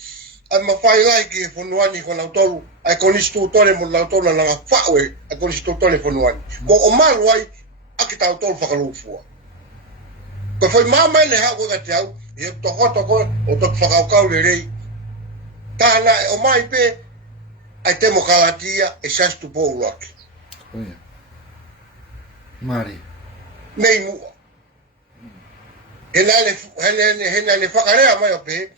ai mawhai lai ki he whanuani ko lau tolu, ai konistu tole mo lau tolu na nga whaue, ai konistu tole whanuani. Ko o malu ai, aki tau tolu whakalufua. Ko whai mamai le hao ka te au, i he toko o toku whakaukau le rei. Tāna o mai pe, ai temo kalatia e sastu pou laki. Oia. Mari. Mei mua. He nā le whakarea mai o pe,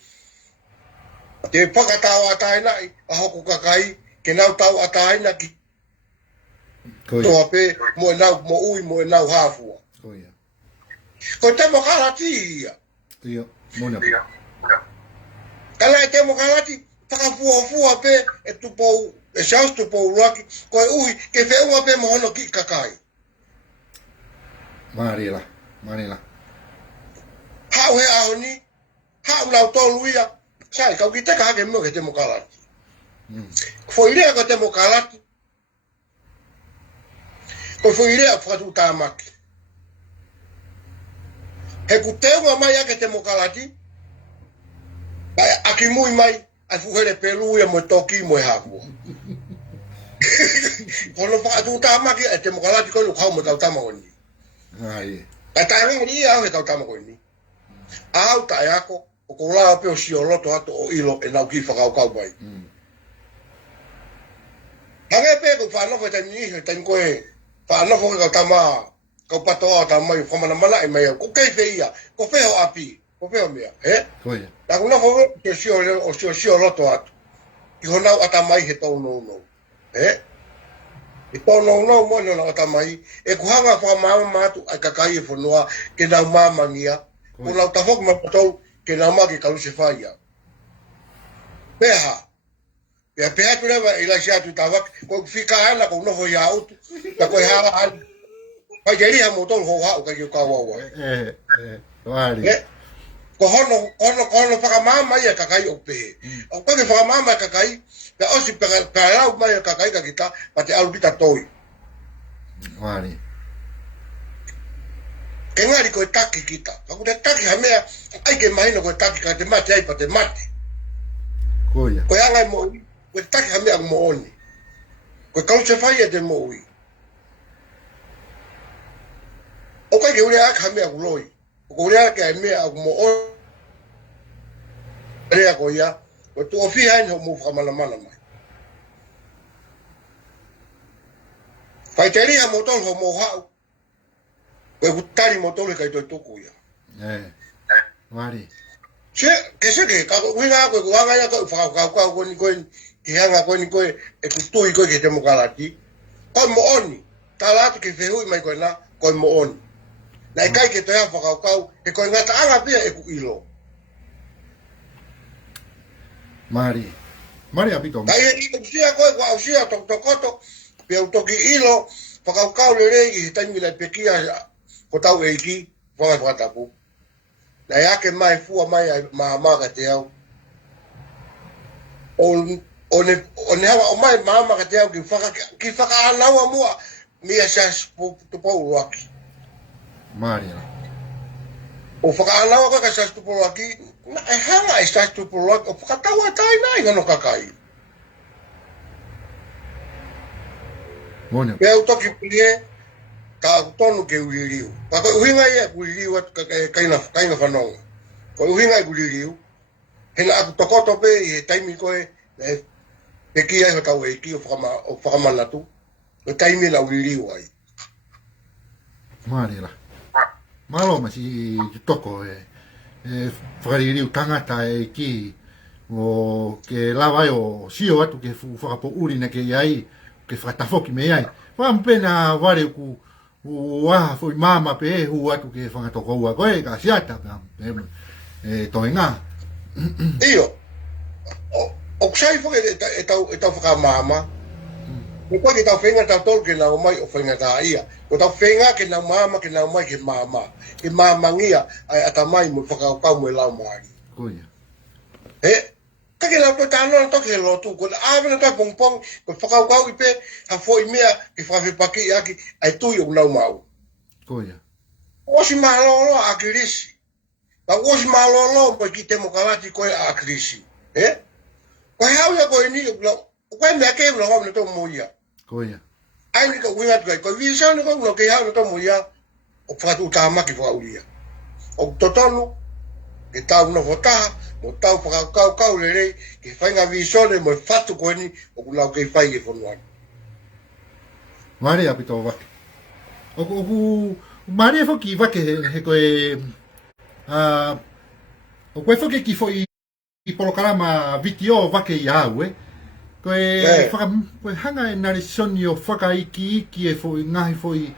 te whakatau ataina i a hoku kakai, ke nau tau ataina ki toa pe, mo e nau mo ui, mo e nau hāfua. Oia. Ko temo kalati ia. Tio, mona. Kala e temo kalati, whakafua pe, e tupou, e saus tupou laki, ko e ui, ke wheunga pe mohono ki kakai. Marila. Hau he ahoni, hau lau tolu ia, sai, kau ki teka hake mua ke temo kalati. Fo irea ko temo kalati, ko fo irea whakatu tāmaki. He ku teunga mai ake temo kalati, aki mui mai, ai fuhere pelu ia mo toki mo hafua. Kono whakatu tāmaki, e temo kalati kono kau mo tau tamahoni. Ai. E tārenga ni au he tau tamahoni. Au tai ako, o ko lao pe o si o loto ato o ilo e nau ki whakaukau mai. Hange pe ko whanofo te nihi, te nkoe, whanofo ke kau tama, kau patoa ta mai, whamana mana e mai au, ko kei whia, ko wheho api, ko wheho mea, he? Oia. Nā kuna whawe, ke o si o loto ato, ki honau ata mai he tau nou, he? E tau nou mo nona ata mai, e kuhanga whamama matu, ai kakai e whanua, ke nau mamangia, ko nau tawhok mapatou, ke nau maki kaluse whaia. Peha, ia peha tu rewa i lai siatu tawak, ko whika ana ko noho ia autu, ka koe haa ani. Pai ke riha mo tolu ho hau ka kiu kawawa. Wari. Ko hono whakamama ia kakai o pehe. O koe whakamama ia kakai, pe osi pekarau mai ia kakai ka kita, pa te alu kita toi. Wari. ke ngari ko taki kita ka ku te taki ha mea ai ke mai no ko taki ka te mate ai pa te mate ko ia ko anga mo ko taki ha mea mo oni ko ka se fai e te mo ui o ka ke uri a ka mea ku loi ko uri a ke mea mo oni rea ko ia ko tu ofi hai no mo fa mana mana mai fai te ria mo tol ho mo hau ko ku tari mo tol ka to tuku ia mari que ka winga ko wanga ya ko fa ko ni ko ki hanga ko ni ko e ku tu ko ke te mo kalati ko mo oni talatu ke fehu mai ko na ko mo oni na kai ke to ya fa ko e ko ngata anga pia e ku ilo mari apito kai e ku sia ko sia to koto pe to ki ilo fa ko le re ki tangi la pekia ko tau e ki fa ta ku na yake mai fua mai mama ka te au on hawa o mai mama ka te au ki faka anawa mua mia sas tu pau waki mari o faka anawa ka sas tu pau waki na e hanga e sas tu pau waki o faka tawa tai nai ngano kakai mone pe au toki pie ka tonu ke uiriu ka ko uhinga ia uiriu ka kaina fanonga ko uhinga uiriu hena aku tokoto pe e taimi ko e ki ai ka we ki o fama na tu o taimi na uiriu ai mari la malo ma si toko whakaririu tangata e ki o ke lawa o sio atu ke whakapo uri na ke iai ke whakatafoki me iai whampena ware ku ua foi mama pe hu atu ke whangatoko ua koe ka siata toi ngā iyo o kusai fo e tau whakamama ko koe ke tau whenga tau tolu ke nau mai o whenga tā ia ko tau whenga ke nau mama ke nau mai ke mama ngia ai ata mai mo whakakau mo e lau maari koia ka ke lau to tāno to ke lotu ko āwena tai pongpong ko whakakau i pe ha fo i mea ke whawhipaki i aki ai tui o nau mau koia osi malolo a kirisi ka osi malolo mo ki te mokalati koe a kirisi ko hau ya koe ni koe mea ke una hau na to mo ia koia ai ni ka winga tu ko visa ni ko no ke ha no to mo ya o fatu ta ma ki fa ulia o totonu ke tau no vota mo tau fa ka le re ke fa nga visa le mo fatu ko ni o la ke fa ye fo no mari apito wa o mari fo ki va ke he ko o koe fo ke ki fo i polokarama vitio va ke ia we koe hanga e nari soni o whakaiki e fo i ngahi fo i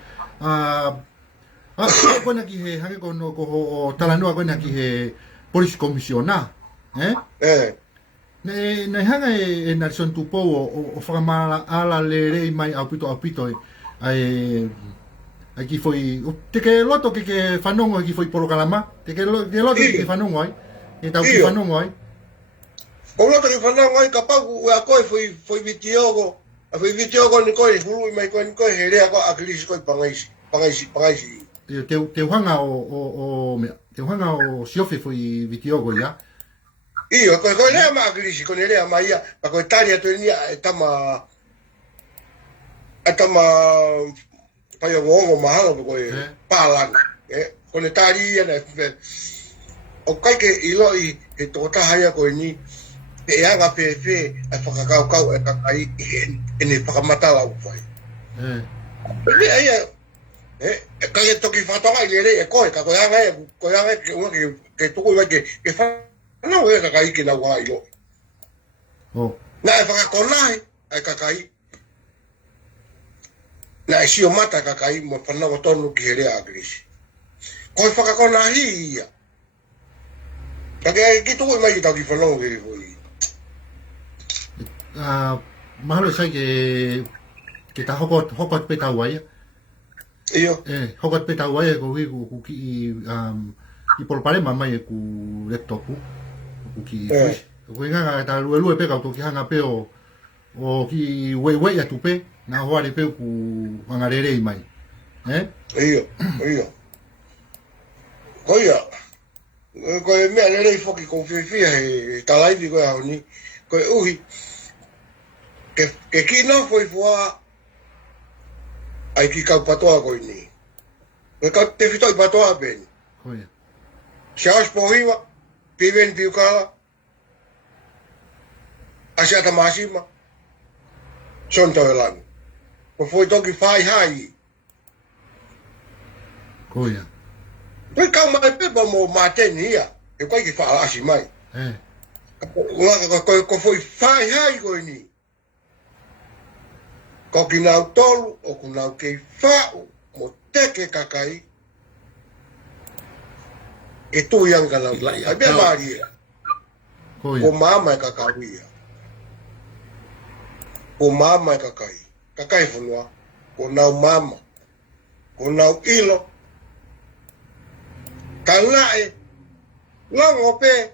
koe na ki he hake kono ko o talanua koe na ki he police commissiona ne hanga e nari soni tupo o whakamala ala le rei mai apito ai ki fo i te ke loto ke whanongo ki fo i polokarama te ke loto ke whanongo ai e tau ki whanongo ai o lo que fana ngai ka pa ku a ko foi vitiogo ni ko e hulu mai ko ni ko hele ko a krisi ko pangaisi te hanga te hanga o siofe foi vitiogo ya io ko le ma krisi ko le ma ia pa ko Italia to ni etama pa yo ngo mahalo ko palan ko le Italia na o kai ke ilo i to ta haya ko ni e anga pepe a whakakau e kakai e ne whakamata lau whai. Ai kai e toki whatonga i lere e koe, ka koe anga ke unga ke tuku iwa ke whanau e kakai ke lau wai lo. Na e whakakonai ai kakai. Na e sio mata kakai mo whanau tonu ki here a grisi. Koe whakakonai ia. Kake ki tuku iwa ki tau ki whanau e hoi. mahalo sai ke ta hokot pe ta wai iyo hokot pe ta wai ko ki i por pare mama e ku laptop ku ki ko nga ta lu pe ka to ki hanga pe o ki we ya tu pe na hore pe ku mangarere mai iyo Koia. Koe mea le rei foki ko whiwhia he talaivi koe hao ni. Koe uhi. Ke kina foi fua ai ki kau patoa koe ni. Koe kau te whitoi patoa peni. Koia. Siaos pohiwa. Piven piukala. Asiata masima. Son tau elangi. Ko foi toki whai hai. Koia. Koe kau mai pepa mo mateni ia. E koe ki wha asi mai. Ko foi whai hai koe ni. Ko ki nau tolu o ku nau kei whau mo teke kakai. E tui anga nau. Ai bea maari ia. Ko mama e kakai ia. Ko mama e kakai. Kakai whanua. Ko nau mama. Ko nau ilo. Ka ngae. Lango pe.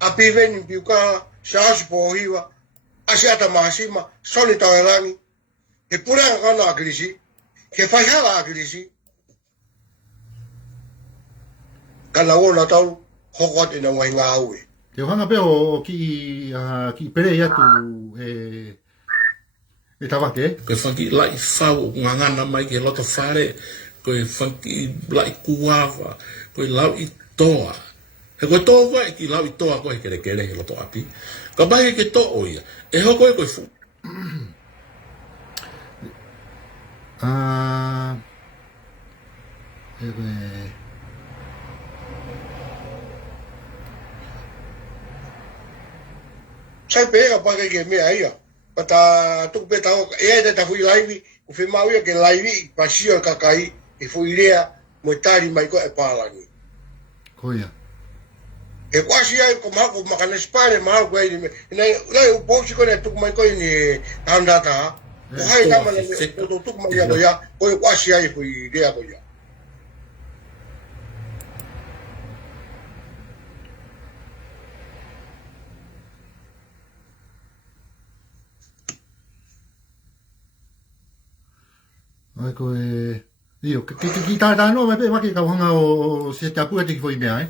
A piveni piukala. Siasu pohiwa. Asiata mahasima. Soni tau elangi. He puranga kana a kirisi. He whaihala a kirisi. Kana ona tau. Hoko ate na ngai ngā aue. Te whanga pe o ki pere i atu e tawake. Koe whanki lai whau ngā ngana mai ke loto whare. Koe whanki lai kuawa. Koe lau i toa. He koe toa koe ki lau i toa koe kere kere he loto api. Ka bahe ke to o ia. E hoko e koe fu. Sai pega pakai ke mea ia. Pata tuk pe tau e te ta fui laivi. U fe mau ia ke laivi pasio kakai. E fui rea mo tari mai ko e palangi. Koia. E quasi ai ko mako makana spare mau ko ai nei u posi ko ne tuk mai ko ni andata. Ko hai kama ne tuk mai ia ko ia. Ko quasi ai fui rea ko ia. Ai ko io ki ta no me pe wa ki ka hanga o se ta pu te foi mea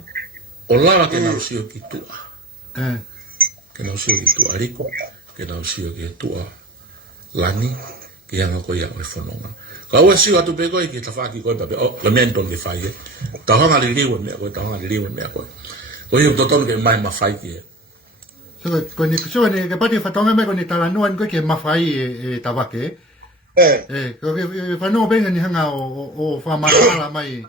O lara ke na usio ki tua. Ke na usio ki tua riko. Ke na usio ki tua lani. Ki anga ko ia o e whanonga. Ka ua sio atu pe koe ki ta whaki koe pape. O, le mento ni whai e. Ta hanga li liwe mea koe. Ta hanga li liwe mea koe. Ko hiu totonu ke mai ma whai ki e. So ni ke pati whatonga me ko ni tala noan koe ke mawhai e tawake. Ko ke whanonga benga ni hanga o whamarala mai.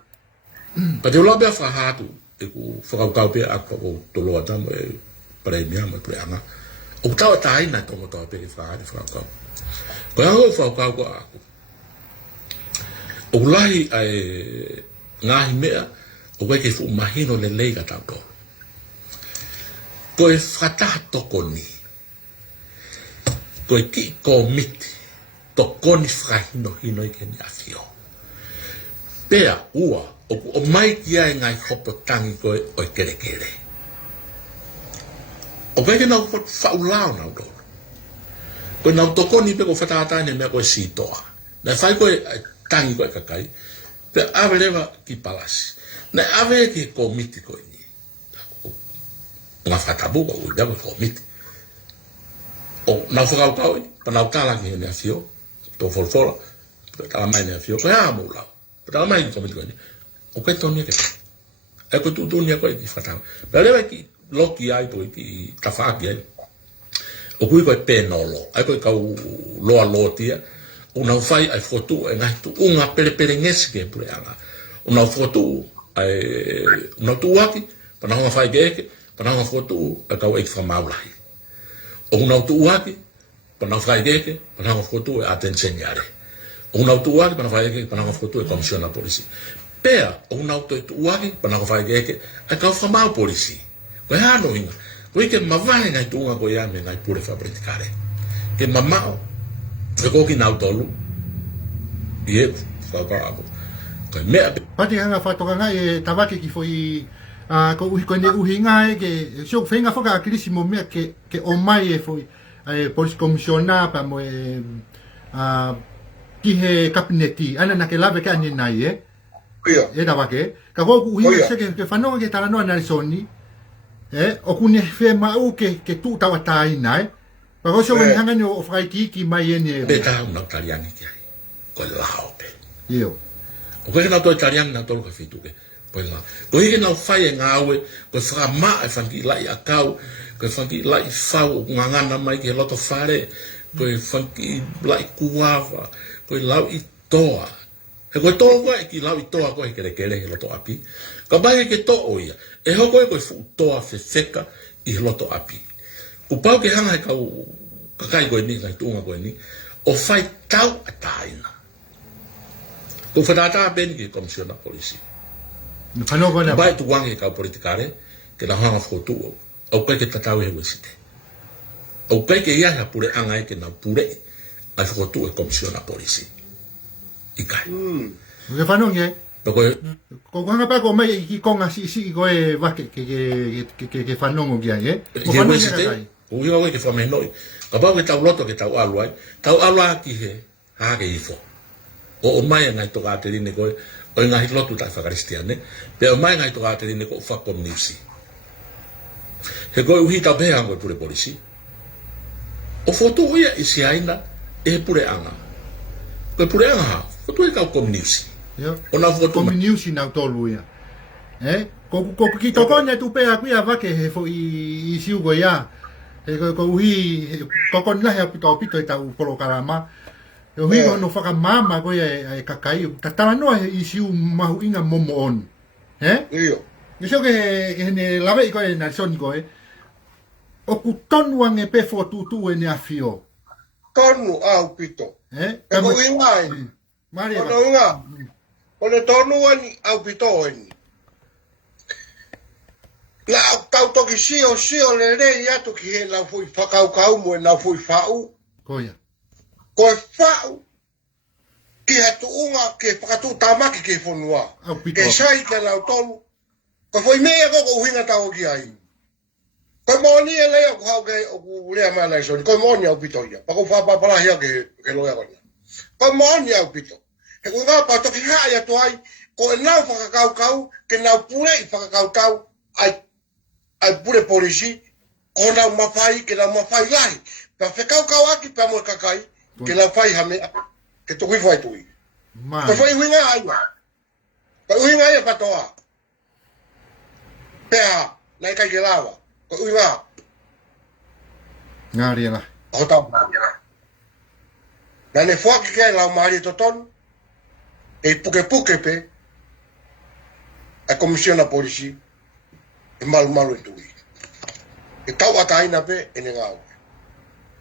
Pa te ula bea whahatu. E ku whakaukau pia akwa o toloa tamu e premia mo e preanga. O tawa taina tongo tawa pia ki whakaukau. Ko anga o whakaukau ko aku. O lahi ai ngahi mea o weke fu mahino le leiga tau tolo. Ko e whataha toko ni. Ko e ki ko miti. Toko ni whakahino hino i ke ni awhio. Pea ua o mai ki ai ngai hopo tangi koe o kere kere. O kai ke nau whaulao nau tōru. Koe nau toko ni pe ko whataatane mea koe sitoa. Nai whai koe tangi koe kakai. Pe awe lewa ki palasi. Nai awe ke ko miti koe ni. Nga whatabuka ui dawe ko miti. O nau whakaukau i. Pa nau tālangi ni a whio. Tō wholwhola. Tala mai ni a whio. Koe aa mō lau. Tala mai ni ko miti koe ni. O kai tonia ke tai. E koe tūtonia koe ki whatau. Pea lewa ki loki ai koe ki tawhaaki ai. O kui koe pēnolo. Ai koe kau loa lotia. O nau whai ai whotu e ngai tu unga pere pere ngesi ke pure anga. O nau whotu ai nau tuaki. Panahonga whai keke. Panahonga whotu e kau eik whamaulahi. O nau tuaki. Panahonga whai keke. Panahonga whotu e atensenyare. O nau tuaki. Panahonga whai keke. Panahonga whotu e komisiona polisi. Pea, o nau toi tu uaki, pa nako whai keke, a kau whamau polisi. Koe hano inga, koe ke mawahe ngai tuunga koe ame ngai pure whapretikare. Ke mamao, e koki nau tolu, i e, whakau ako. Koe mea pe. Pati hanga whatoka ngai e tawake ki foi, ko uhi koe ne uhi ngai ke, siok whenga whaka akirisi mo mea ke o mai e foi, polisi komisiona pa mo e, ki he kabineti, ana na ke lawe ka ane nai Ia. e na wake ka ko ku hi se ke whanonga ke tala noa nari soni o kune fe mau ke tu tawa tai nai pa ko so ni hanga ni o fai ki mai ene Pe ta una italiana ki ai. Ko la hope. io O ko na to italiana na to ka fitu ke. Ko la. Ko hi na fai nga awe ko fra ma e fanki lai akau ko fanki lai fau nganga mai ke loto fare ko fanki lai kuava ko lau i toa. He koe tō koe ki lau i toa koe kere kere he loto api. Ka mai ke tō oia. E ho koe koe fu toa fefeka i he loto api. Ku pau ke hanga he kau kakai koe ni, kai tuunga koe ni, o fai tau a taina. Ku whanata beni ki komisiona polisi. whanonga ko na Bai tu wangi kau politikare, ke na hanga whotu au. Au kai ke tatau he wesite. Au kai ke ia ha pure angai ke na pure ai whotu e komisiona polisi. Ikai. ke whanonga Pako ko hanga pa ko mai ki konga si ko e wake ke whanonga ki ai ko Ye whanonga wesite, kai o ia ke fa menoi. Ka ba ke tau loto ke tau alu ai. Tau alu ki he ha ke ifo. O mai ngai to ka te ni ko o ngai loto ta fa kristiane. Pe o mai ngai to ka te ni ko fa komnisi. He ko uhi ta be ango pure polisi. O foto ia isi aina e pure anga. Ko pure anga, foto e ka komnisi. io Ona foto ko news na tolu ia ko ki to konya tu pe aku ia wake he fo i siu go ia ko uhi ko kon la he pito ta u polo karama e hui no faka mama ko ia kakai tatala no i siu mahu inga momo on Ia. ni so ke ne lave ko na son ko o ku tonu ang e pe fo tu e ne afio Tonu au pito. E ko ingai. Maria Ono inga. Ole tonu ani au pito ani. La kau toki sio le re ia to ki he la fui whakau mo na fui whau. ko ia Ko e whau. Ki hatu unga ke whakatu tamaki ke whonua. au pito Ke sai ke lau tonu. Ko foi mea ko uhinga tau ki ai. Ko moni e lea ko hau ke o ku lea mai lai soni. Ko moni au pito ia. Pako whapapala hia ke loea kona. Ko moni au pito. He ko ngā pa toki haia to ai. Ko e nau whakakau ke nau pure i whakakau ai pure polisi. Ko nau mawhai ke nau mawhai lai. Pa whakakau aki pa mo kakai. Ke nau whai hamea. Ke toki whai tui. mai Ko whai huinga ai wa. Ko huinga ai patoa. Pea, nai kai ke lawa. Ko huinga. ngari la O tau. Na ne fuaki ke lau maari to tonu. E puke pe. A komisiona polisi. E malu e tui. E tau ataina pe e ne ngau.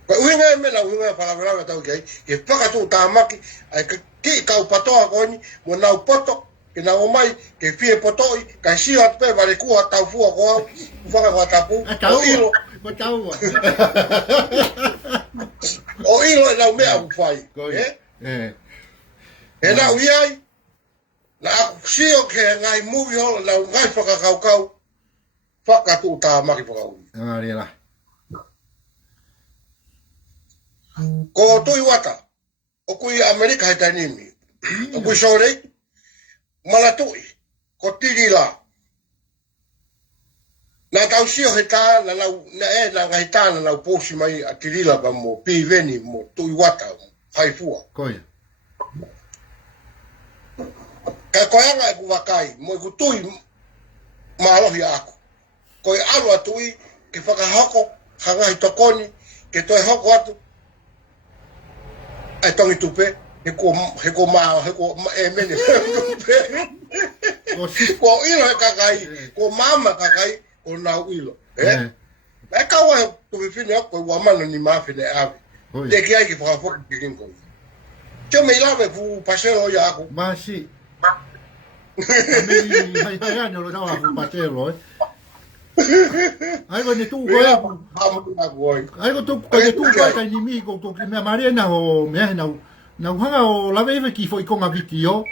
Ko huinga e mena huinga whakawelawa tau kei. E whakatu tāmaki. Ai ki kau patoa koni. Mo nau poto. Ke nau mai. Ke fie potoi. Kai sio atu pe vale kua tau fua ko au. Whaka kua tapu. O ilo. ko tau O ilo e nau mea uwhai. E nau iai. Na aku sio ke ngai muvi hola nau ngai whakakau. Whakatu tāmaki whakaui. ngari la Ko tui wata. O kui Amerika he tainimi. O kui sorei. Malatui. Ko tirila. Na tau sio he tā, na ngai tā na nau posi mai a tirila pa mo piveni mo tui wata. Haifua. ko ia Ka koanga e kuwakai, mo i kutui maalohi aku. Ko i alu atui, ke whakahoko, hangahi tokoni, ke toi hoko atu. Ai tongi tupe, he ko e mene tupe. Ko ilo he kakai, ko mama kakai, ko nau ilo. E kawa he tupi fine ako, i wamana ni mawhine awe. Te ki ai ki whakafoki ki kinko. Tio me ilawe pu pasero ia aku. Masi. Hai hai no lo fu patelo. Ai ne tu go. Ai go tu ko tu ko ka ni mi go to ki me marena o me na hanga o la veve ki foi con a video.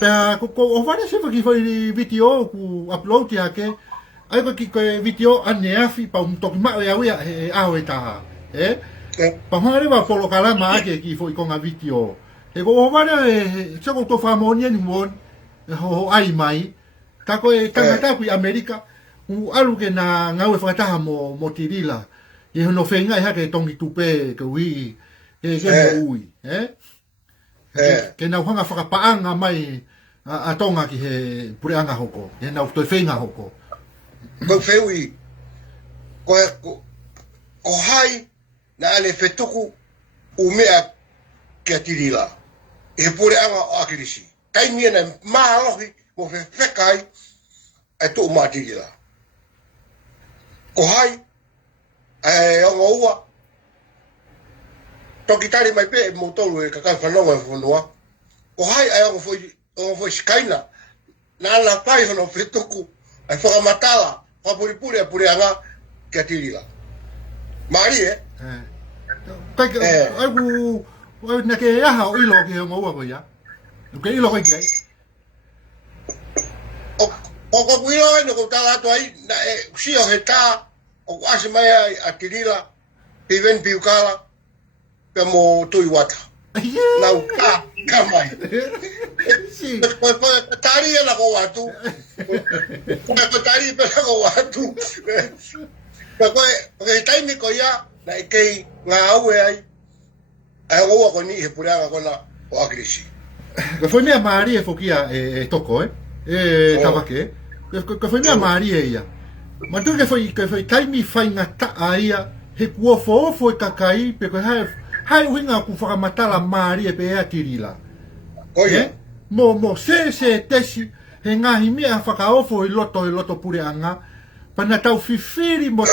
Pa ko o fare se ki foi video ku upload ya ke. Ai go ki ko video ane afi pa un tok ma ya ya a o ta. Pa hanga va polo kala ma ke ki foi con a video. E go o fare se go to famonia ni mon. ho ai mai ta koe tangata pi Amerika u alu ke na ngau e whakataha mo tirila e hono whenga e hake tongi tupe ke ui ke mo ui ke nau hanga whakapaanga mai a tonga ki he pureanga hoko e nau toi whenga hoko ko feui ko hai na ale fetuku u mea ke tirila e pureanga o akirisi kai mia na maalohi mo whekai e tu umatirila ko hai onga ua toki tari mai pe mo tolu e kakai whanonga e whanua ko hai onga foi skaina na ala pai hono fetuku ai whakamatala whapuripuri a pureanga kia tirila maari kai aiku na ke aha o ilo ki onga ua ko ia ke ilo ko ki ai o ko kuilo ai no ko tala to ai na si o heta o ase mai a tirila piven piukala pe mo tu iwata na ka mai si ko tari la ko watu ko tari pe la ko watu ko tai mi ko ya na ke nga awe ai o ko ni he pura ko na o agresi ko foi mea mari e fokia e toko tabake ko foi mea mari e ia ma tu ke foi taimi fainga ta aia he kua fo e kakai pe ko hai winga ku whakamatala mari e pe ea tirila mo se tesi he ngahi mea whakaofo i loto pureanga pana tau fifiri mo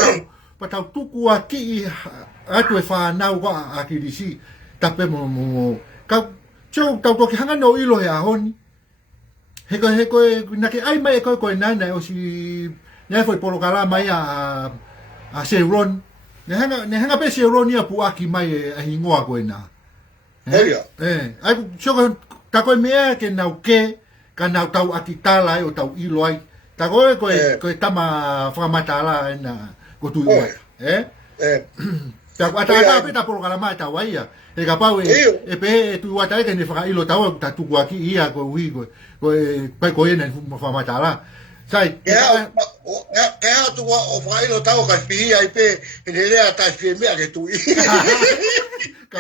tau tuku a ki atu e whanau wa a kirisi tape mo tau toki hanga no ilo he ahoni he koe nake ai mai e koe nana o si nea foi polo kala mai a Seiron ne hanga pe Seiron ia pu aki mai a hingoa koe na ai soko ta koe mea ke nau ke ka nau tau atitala o tau ilo ai ta koe tama whakamatala na ko tu ua ta ata pe ta polo kala mai tau ai e ka pau e pe tu ua tai ke ne whaka ilo tau ta tuku aki ia ko ui ko e ne whakamatala sai ke tu o failo tau ka fi ai pe ne le ata fi me ke tu ka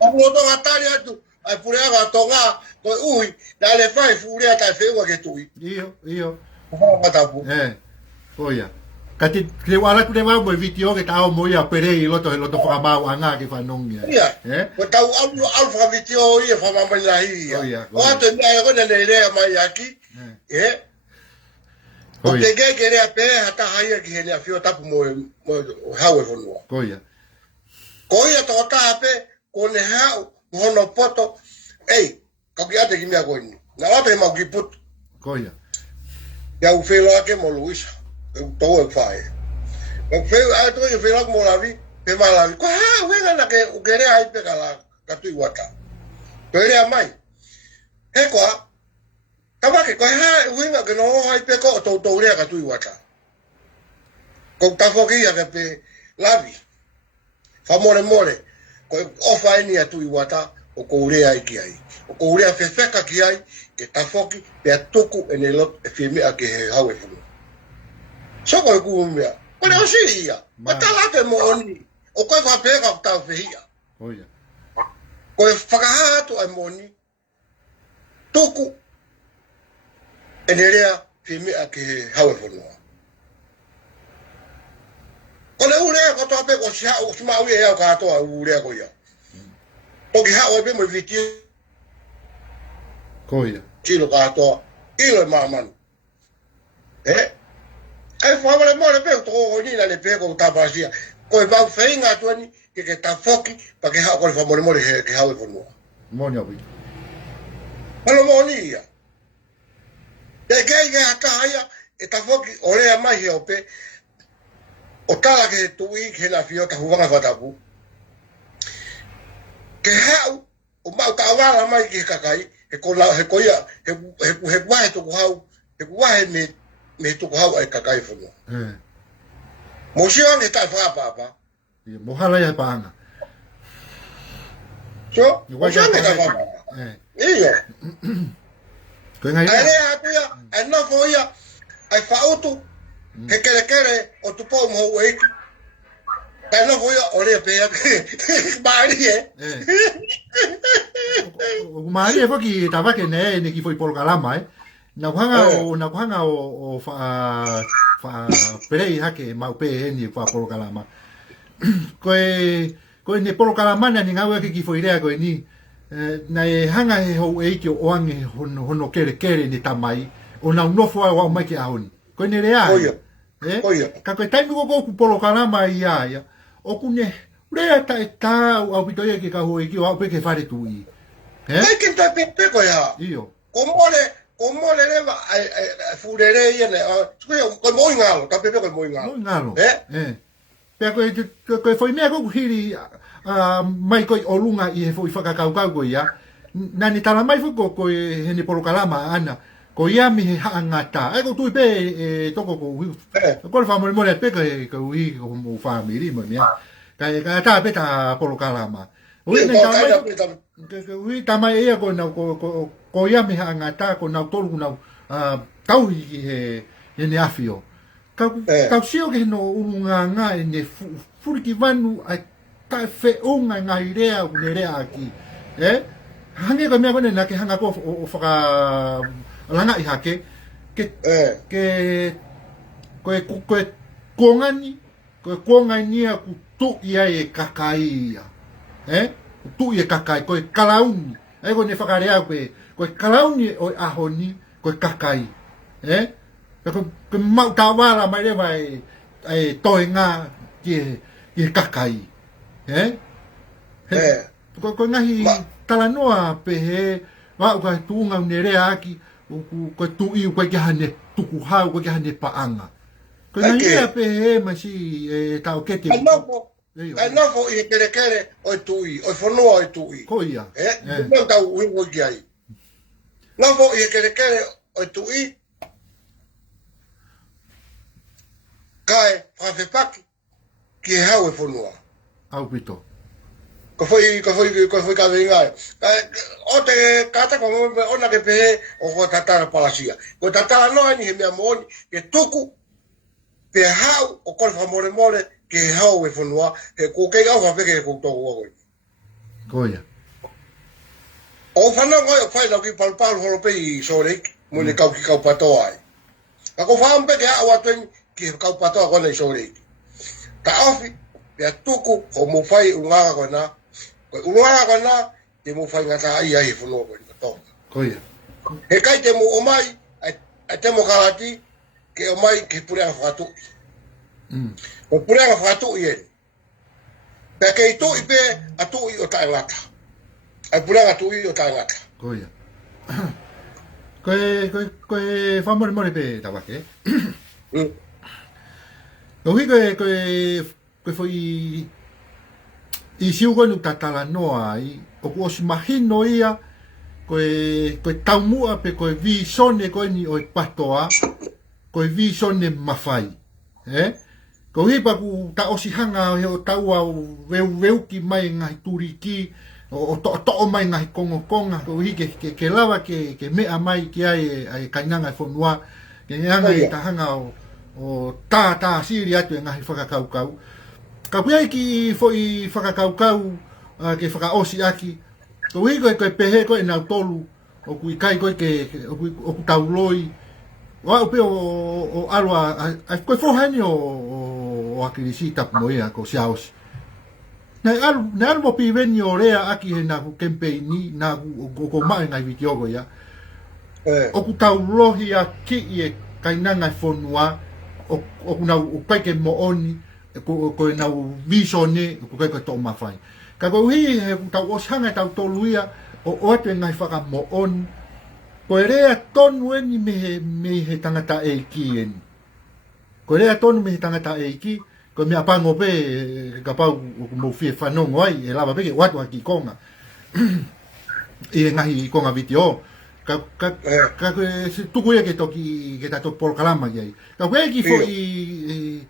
o to atari atu ai pureanga tonga ko ui dale fai furia ata fe wa ke tu io o matapu oia kati le wala ku le wa mo video ke tao mo ia pere i loto whakamau anga ki whanongia ko tau au fa video i fa mama la hi o ato mai ko le le mai aki o te ke le pe hata hai ki hele afio tapu mo hawe fonua koia to ta pe ko le ha hono poto ka ki ate ki mea ko ni na ate ma ki put koia ya u felo ake mo luisa to e fai o felo a to e felo mo la vi pe ma la vi ko ha wenga na ke u kere ai pe kala ka tu iwata pero mai ko kama ke ko ha wenga ke no ai pe ko to le ka tu iwata ko ta fo ki ya ke pe la vi fa more ko o fa ni atu iwata o ko ure ai ki ai o ko ure fe fe ka ki ai ke ta fo ki pe tuku en el fe me a ke hawe fu so ko ku mea ko le o si ia ma ta la te mo oni o ko fa pe ka ta fe ia oia ko fa ka tu ai mo ni tuku en el fe me a ke hawe fu ko le ure ko to pe ko si ha o si ma ue ya ka to ure ko ia o ki ha o pe mo video koia chilo ka to ilo maman ai fa vale mo le pe to ni la le pe ko ta pasia ko va feinga to ni ke ta foki pa ke ha ko fa mo le ke ha o no mo ni obialo mo ni ya ke ata ya ta foki ore mai o pe o tala ke tu i ke la fiota huanga fatapu ke ha o ma ta wala mai ke kakai he ko la he ko ya he wa to hau he wa me to hau ai kakai fo mo si on ta fa papa mo hala ya panga so mo si on ta fa iyo Ko ngai. Ai rea kuia, ai no fo ia, ai fautu, ke kere o tu pau mo e. Ai no fo ia o le pe ia. Mari e. O mari e foki tava ke ne ki foi Polokalama na kuhanga o fa perei hake mau pe ni fa Polokalama. Ko ne Polokalama na ngawe ki foi rea ko ni na e hanga he ho e ki o ange hono kere ni tamai o na nofo wa mai ki ahoni ko ne rea ka ko tai ko ku Polokalama ia o ku ne rea ta au pitoia ki ka ho e ki o pe ke fare tu i Ai que tá pepe ko ya io como le leva furere ia ne ko mo ingalo ta pepe ko mo ingalo pe ko foi mea ko hiri mai ko o lunga i he foi whakakau ko ia na ni tala mai fuko ko he ni Polokalama ana ko ia mi he hangata ai ko tui pe toko ko le famole mole pe ko ui ko mo family mo mea ka ta pe ta Polokalama ui ne ta ui tama ia ko na ko ia mi hangata ko na tolu na tau he ni afio ka sio ke no unga nga ne furiki vanu a ta fe unga nga irea unerea aki hange ko me ko na ke hanga ko o faka langa i hake ke ko ngani ku tu ia e kakaia tu ia kakai ko kalauni ko ne fakarea ko kalauni o ahoni ko kakai ko mau tawala mai le vai toi nga ki kakai ko ngahi talanoa pe he wa ka tunga nere aki ko tu i ko ki hane tuku ha ko ki hane paanga ko ngahi pe he masi ta o kete ai no fo i kere o tui o fono o tui ko ia no ta u wo ki ai no fo i kere o tui kai fa fe pak ki ha o fono au pito ko foi ka venga o te kata ko ona ke pe o ko tata palasia ko tata no ni me amoni ke tuku pe ha o ko fa more ke hau e whanua, he ko kei au hawheke ko tōku wakoi. Koia. O whanau ngai o whai lau ki palpalu horope i Soreiki, mune kau ki kau patoa ai. Ka ko whaampe ke hao atuen ki kau patoa kona i Soreiki. Ka awhi, pia tuku ho mo whai ungaga kona, koe ungaga kona, te mo whai ngata ai ai he whanua koi patoa. Koia. He kai te mo omai, a te mo karati, ke omai ke purea whakatui. O purea whakatui e. Pea kei tui pe a tui o taengata. Ai purea tui o taengata. Koia. Koe whamore pe tawake. Kohi koe fwoi i siu koe nu tatala noa ai. O kuosi mahino ia koe taumua pe koe vi sone koe ni oi patoa. Koe vi sone mawhai. Ko hipa ku ta osi hanga he o taua veu ki mai ngai turiki o to mai ngai konga ko hike ke lava ke mea mai ki ai kainanga fonua ke hanga i ta hanga o ta siri atu ngai whakakau ka kuia ki foi whakakau ke whakaosi aki ko hiko ko pehe ko na tolu o kui kai ko ke o ku tauloi wa o pe o alwa a ko fohani o akirisita moia ko siaos na al mo pi veni o rea aki he na campaign na ko mai ngai vitiogo ya o ku taulohi a ki e kainanga fonua o ku na o peke mo oni ko na visione ko ko to mafai ka ko hi he tau o sanga tau toluia o atu ngai whaka mo on ko rea tonu eni me he tangata e ki eni. Ko rea tonu me he tangata e ki, ko mea pango pe ka pau mo fie whanongo ai, e lava peke watu haki konga. I ngahi konga vitio. Ka tuku ia ke toki, ke tato Polokalama ki ai. Ka koe ki fo i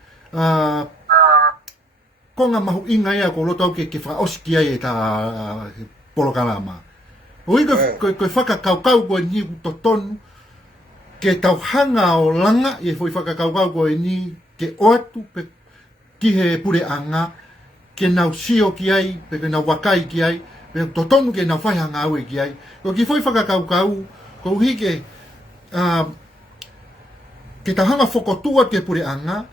konga mahu inga ia ko loto ke whaoski ai e ta Polokalama. Oi ko whakakaukau ko ni to tonu ke tau hanga o langa e foi whakakaukau ko ni ke oatu pe ki he pure anga ke nau sio ki ai pe ke nau wakai ki ai pe to tonu ke nau whai hanga au ki ai ko ki foi whakakaukau ko hike ke tau hanga whokotua ke pure anga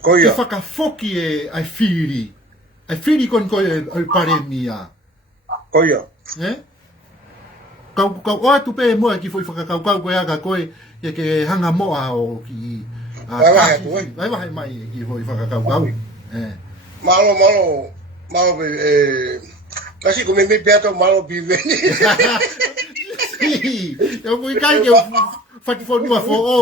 ke whakafoki e ai whiri kon ko e pare mia Koia. Kau atu pe moa ki foi whakakaukau koe aka koe e ke hanga moa o ki vai vai mai ki foi whakakaukau Malo kasi ko me beato malo biveni eu fui kai que fati fo nua fo o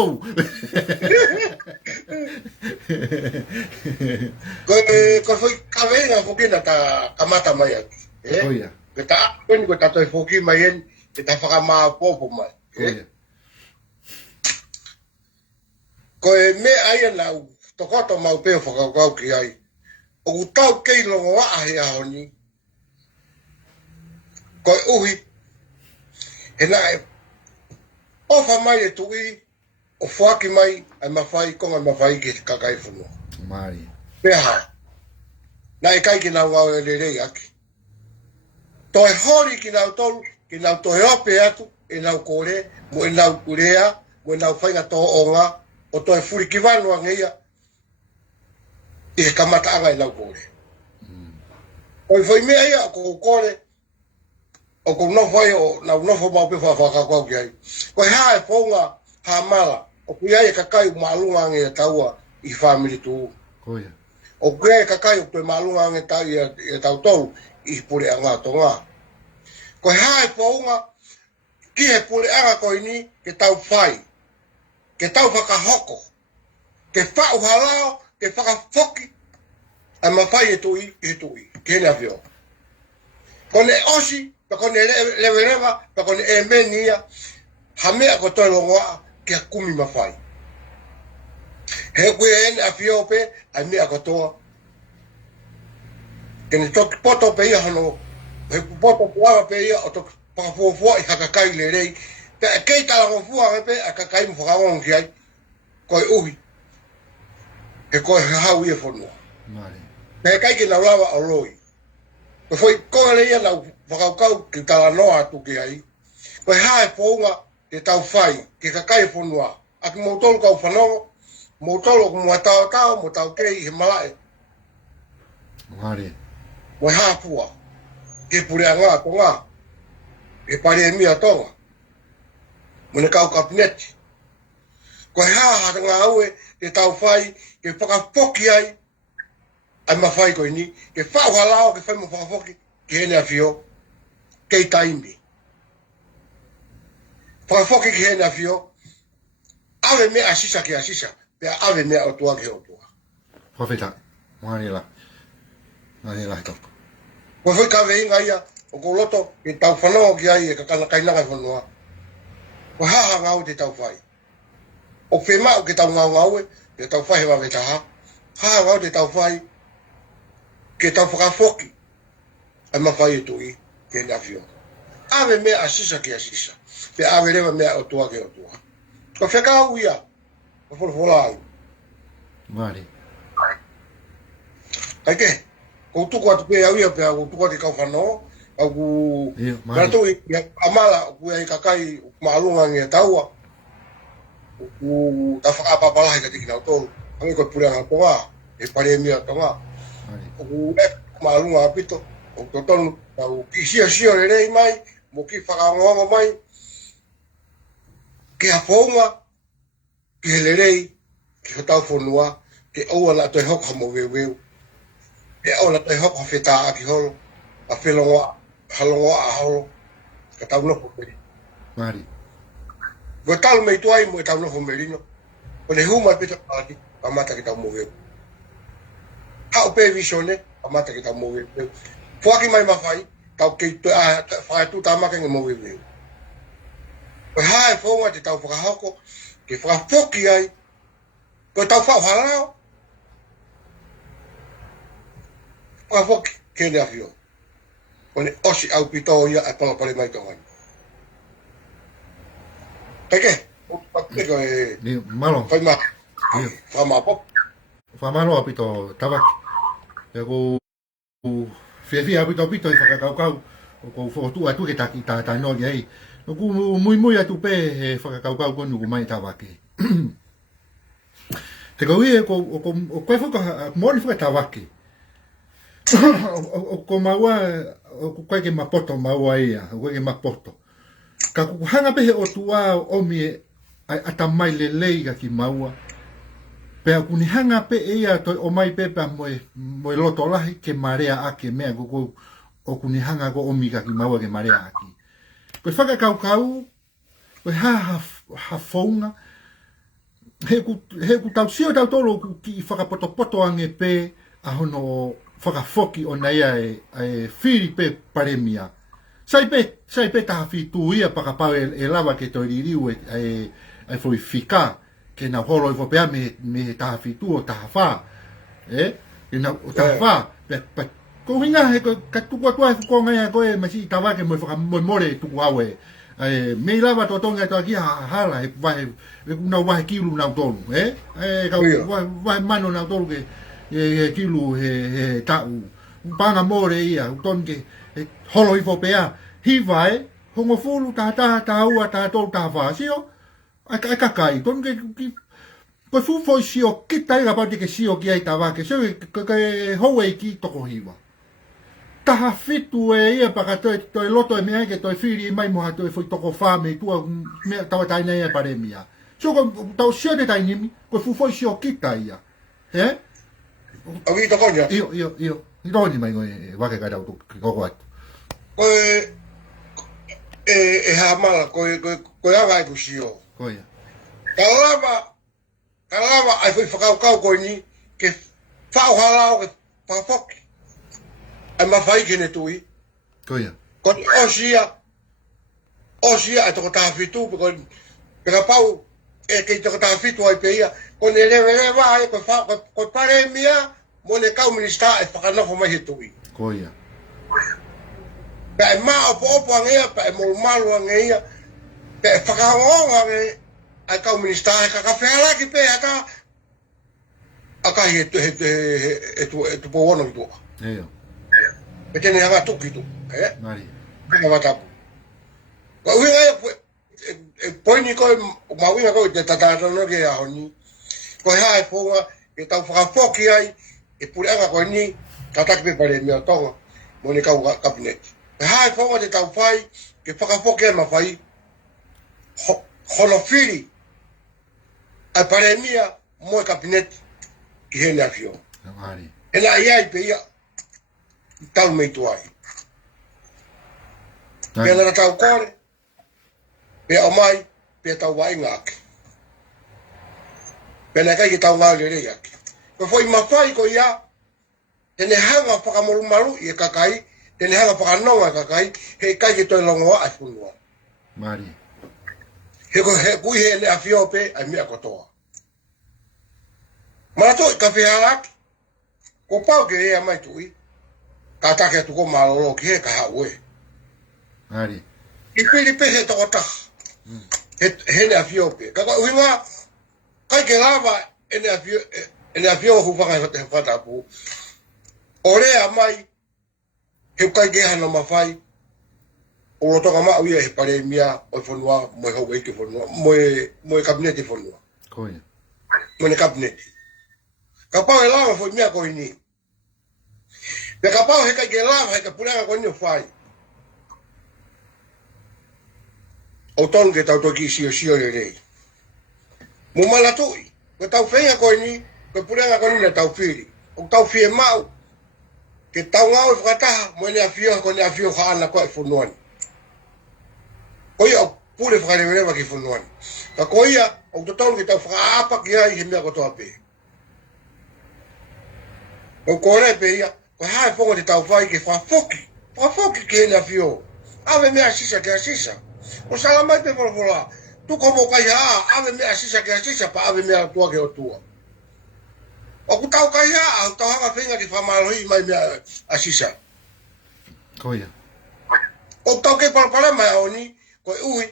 ko foi kavena fo que na ta kamata mai aqui oia que tá quando ko ta toi fo ki mai en que ta whakama popo mai ko me ai na tokoto mau pe whakakau ki ai o tau kei longo a he ahoni ko uhi he na o fa mai e tui o whaki mai ai mawhai konga mawhai ki kakai whunua mari peha na e kai ki nau ngau e rei aki toi hori ki nau tolu ki nau toi ope atu e nau kore mo e nau kurea mo e nau whainga tō onga o toi furi ki wanua ngeia i he kamata anga e nau kore o i whai mea ia ko kore o ko nofo ai o nau nofo mau pe whakakau ki ai ko ha e whaunga ha mala o kui ai e kakai maalunga nge taua i family tu koia o kui ai e kakai o kui maalunga nge tau i tau tolu i pule anga tonga ko ha e whaunga ki he pule anga ko ini ke tau whai ke tau whakahoko ke whau halao ke whakafoki a mawhai e tui ke hena whio ko ne osi pa ko ne lewereva pa ko ne e menia ha mea ko toi longoa ke kumi mawhai he kui e a whio pe a mea ko toa ke ne toki poto pe ia hano he poto puaga pe ia o toki pakafuafua i hakakai le rei te e kei talangofua pe a kakai mo whakaongo ki ai koe uhi he koe he hau ia whanua mari he kai ki nau lawa o loi koe foi koe le ia nau whakaukau ki talanoa atu ki ai koe hae pounga te tau whai ki kakai whanua aki mo tolu kau whanongo mo tolu ko mua tau mo tau kei he malae mari mo hapua ke pure anga tonga e pare mia tonga mo ne kau kabineti ko ha nga aue te tau whai ke whakafoki ai ai mawhai ko ini ke whau halao ke whai mo whakafoki ke hene a whio kei taimi whakafoki ke hene a whio ave mea asisa ke asisa pe ave mea o tua ke o tua Whawhita, mari la toko. ko foi ka veinga ia o ko loto ke tau whanau ki ai e ka kana kainanga whanua ko ha ngau te tau whai o whema o ke tau ngau e ke tau whai hewa vetaha ha ngau te tau whai ke tau whakafoki ai mawhai e tui ke nafio ave mea asisa ke asisa pe ave rewa mea o tua ke o tua ko whekau ia o wholofola ai Mari. kai ke ko tuku atu pe au ia pe au tuku atu kau whanau au ku rato i amala ku ai kakai maalunga nge taua ku ta whakapapalahi ka tiki nau tolu angi ko pure anga tonga e pare mia tonga ku maalunga apito o totonu tau ki sia le rei mai mo ki whakaongongo mai ke haponga ki le rei ki hatau whanua ke aua la toi hoko hamo weu e ola tai hoko feta aki holo a felongo halongo a holo ka tau no peri Mari. go tal me tuai mo tau no merino o le huma pita pati amata ki tau mo veu ha o pe visione amata ki tau mo veu fuaki mai mafai tau ke a fa tu ta ma ke mo veu o ha e fonga te tau foka hoko ke foka foki ai ko tau fa halao a foki ke le afio o ne osi au pito ia e pala pale mai tongan. Keke, o papeko e Ni malo. fai ma, Ia. whama pop. Whamalo apito tawaki. Ia ko fia apito i whakakaukau. Ko whotu atu ke taki tā no i ei. No ku mui atu pe he whakakaukau konu ku mai tawaki. Te kau e ko koe whaka mori whakatawaki. Ko maua o koe ke mapoto maua ia. O koe ke mapoto. Ka hanga pehe o tua omi e atamai le leiga ki maua. Pea kuni hanga pe ia toi o mai pepa moe loto lahi ke marea ake mea koko o kuni hanga ko omika ki maua ke marea aki. Koe whakakaukau, koe ha whaunga, he ku tau sio tau tolo ki whakapoto ange pe a hono whakafoki o naia e whiri pe paremia. Sai pe taha whitu ia pakapau e lava ke toi ririu e foi whika. Ke na holo i whapea me taha whitu o taha wha. Ke na o taha wha. Ko hinga he ka tuku atua e whukonga ia koe masi i tawake moe more tuku awe. Me lava to tonga to aki hala he kuna wahe kilu nau tolu. Ka wahe mano nau tolu ke kilu he tau. Panga more ia utonke holo i whapea. Hiva hongo fulu taha ua taha tolu taha wha. Sio? Ai kakai, ton ke ko fu foi sio kita ia parte ke sio ki ai tava ke sio ke hoe ki toko hiwa. Taha fitu e ia paka toi loto e mea ke toi whiri mai moha toi foi toko whame tua mea tawa taina ia paremia. Sio ko tau sio te tainimi, ko fu foi sio kita ia. Au i toko nia? Io. I toko ni mai ngoe wake kai tau koko atu. Koe e hamala, koe anga e kusio. Koia. Kalama ai foi whakaukau koe ni ke whao halao ke whakafoki. Ai mawhai kene tui. Koia. Ko osia ai toko taha whitu pe ka pau e kei toko taha whitu ai pe ia. Ko ne lewa ai koe pare mia mo ne kau minista e whakanofo mai he tui. Koia. Pe ai maa opo angea, pe ai malu angea, pe ai whakaonga angea. Ai kau minista e kakawhela ki pe ata aka he tu po wono ki tua. Eio. Me tene hanga tuki tu. Mari. Pena watapu. Ka uhinga e poini koe mawinga koe te tatatano ke aho ni. Koe hae ponga e tau whakafoki ai e pureanga koe ni tataki pe pare mea tonga mo ne kau kabineti. E hae ponga te tau whai ke whakafoki ai mawhai holofiri ai paremia mo kabineti ki hene afio. Mari. E la iai pe ia tau mei tuai. Pe la tau kore, pe o mai, pe tau wai ngake. Pe na kai ki tau ngā lere iake. Pe foi mawhai ko ia, tene hanga whakamoru maru i e kakai, tene hanga whakanonga i kakai, he kai ki toi longoa ai funua. Mari. He kui he ne afio pe, ai mea kotoa. Marato i ka whiharaki, ko pau ke ea mai tui, ka take atu ko malolo ki he ka haue. Mari. I pili pe he toko taha, he ne afio pe. Kaka uhinga, kai ke lava ene afio hu whaka he whatapu. O rea mai, he kai ke hana mawhai, o rotonga maa uia he pare mia o whanua, moe hau eike whanua, moe kabineti whanua. Koia. Moe ne kabineti. Ka pau e lava foi mea koe ni. Pe ka pau he kai ke lava he ka puranga koe ni o whai. O tonu ke tau toki sio le rei. Mo malatui, ko tau whenga koe ni, ko puranga koe ni na tau whiri. O tau whie mau, ke tau ngau e whakataha, mo ne a whio ka ana koe whunuani. Ko ia o pure whakarewerewa ki whunuani. Ka ko ia, o tonu ke tau whakaapa ki ai he mea kotoa pe. O kore pe ia, ko hae whonga te tau whai ke whafoki ki hene a whio. Awe mea sisa ke a sisa. O sala mai pe wholofola, tu komo kai ave mea sisa ke a sisa, pa ave mea tua ke o tua. O ku tau kai au tau hanga whenga ki whamaroi mai mea a sisa. Koia. O tau ke palapala mai o ni, ko ui,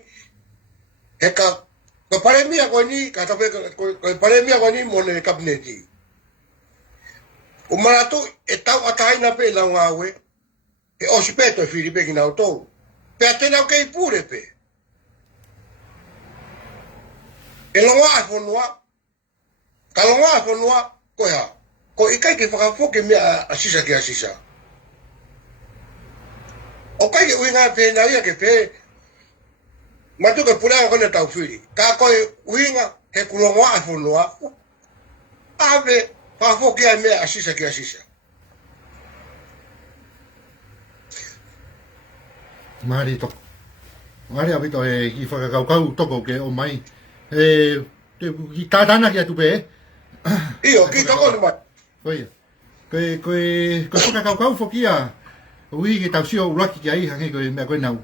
he ka, ko pare mia ko ni, ka tape, ko pare mia ko ni, mo ne kabineti. O maratu, e tau ataina pe la ngawe, e o si peto e whiri pe ki nau tau. Pe atena o kei pure pe. E longa a whanua, ka longa a whanua, ko ea, ko ikai ke whakafoke mea asisa ki asisa. O kai ke uinga pe na ia ke pe, matu ke puranga kone tau whiri. Ka koe uinga he kulonga a whanua, ave whakafoke a mea asisa ki asisa. Mari to. Mari abito e ki whakakaukau toko ke o mai. Ki tātana ki atu pe. Iyo, ki toko ni mai. Koia. Koe whakakaukau whokia. Ui ke tau sio uraki ki ai hange koe mea koe nau.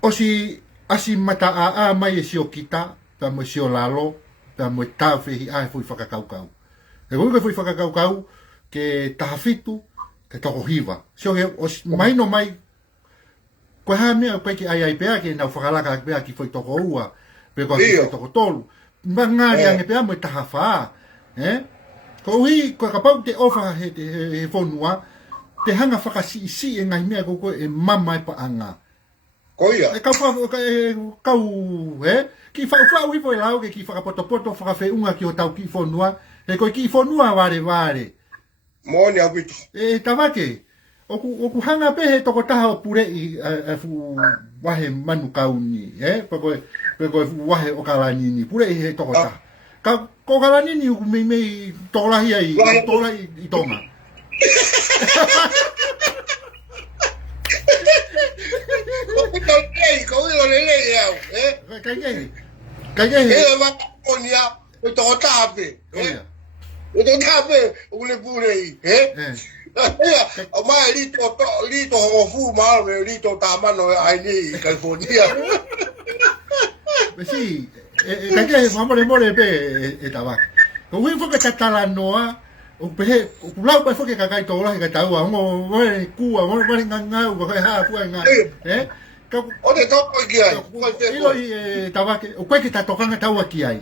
Osi asi mata a mai e sio kita. Pa mo sio lalo. Pa mo tau whihi ai fui whakakaukau. E koe fui whakakaukau ke tahafitu. Ke toko hiwa. Sio he mai no mai. Koe haa mea koe ki ai pea ke nau whakalaka pea ki foi toko ua. Pe koe ki foi toko tolu. Mba ngāri ange pea mo i taha whaa. Ko uhi, koe ka pau te ofa he whonua. Te hanga whakasi isi e ngai mea koe e mama e pa anga. Koia. E kau, ki whau i foi lau ke ki whakapoto whakawheunga ki o tau ki whonua. E koe ki whonua ware. Mōni au pitu. E tawake, oku hanga pehe toko taha o pure i fu wahe manu kauni, pe koe fu wahe o kalanini, pure i he toko taha. Ko kalanini uku mei tolahi ai, tolahi i tonga. Ko ilo lelei au, Kai kei. E wa konia, o toko taha pe. O toko taha pe, o le pure i, o mai lito o fu mawe, lito tamano ai ni California. Si, kai kei more pe e tawak. Ko hui foke tatala noa, o pehe, o lau pai foke kakai tōlahi ka taua, ongo wale kua, wale ngangau, kai haa fua ngā. O te toko ki ai. Ilo i tawake, o koe ki tatokanga taua ki ai.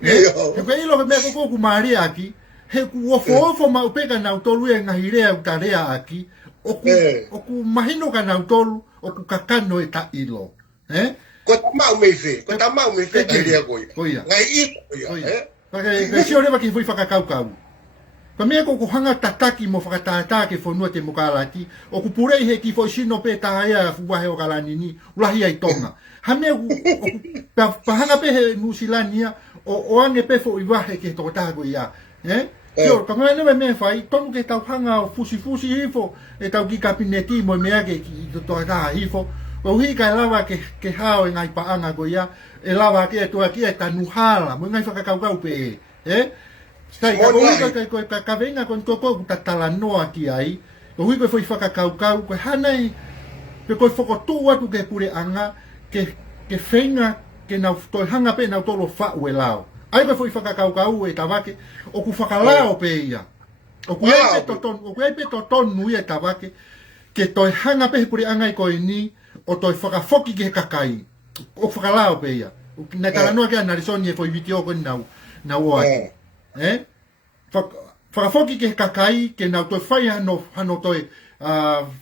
Koe ilo ke mea koko ku maaria aki, he ku ofo ma upeka na utolu e ngahirea utarea aki, oku mahino ka na utolu, oku kakano e ta ilo. Ko tamau me fe ke rea koi. Ngai i koia. Ke sio rewa ki fui whakakaukau. Ka mea ko hanga tataki mo whakatata ke whanua te mokalati, o ku purei he ki fo sino pe tahaya fuwahe o kalanini, ulahi ai tonga. Ha mea pa hanga pe he nusilania, o ange pe fo iwahe ke toko tago ia. Kio, ka mea newe mea whai, tonu ke tau hanga o fusi hifo, e tau ki kabineti mo mea ke ki toko taha hifo, o hi kai lawa ke hao e ngai paanga ko ia, e lawa ke tua ki e tanuhala, mo ngai whakakaukau pe Stai, ka venga kon koko tatala noa ki ai, o hui koe foi whakakaukau, koe hanai, pe koe whakotua tu ke pure anga, ke whenga, ke nau toi hanga pe nau tolo whau e lao. Ai koe foi whakakaukau e tawake, o ku whakalao pe ia. O ku eipe to tonu e tawake, ke toi hanga pe pure anga i koe ni, o toi whakafoki ke kakai, o whakalao pe ia. Nai tala noa ke a narisoni e foi viti o koe nau oaki. Whakafoki ke kakai, ke nau toi whai hano toi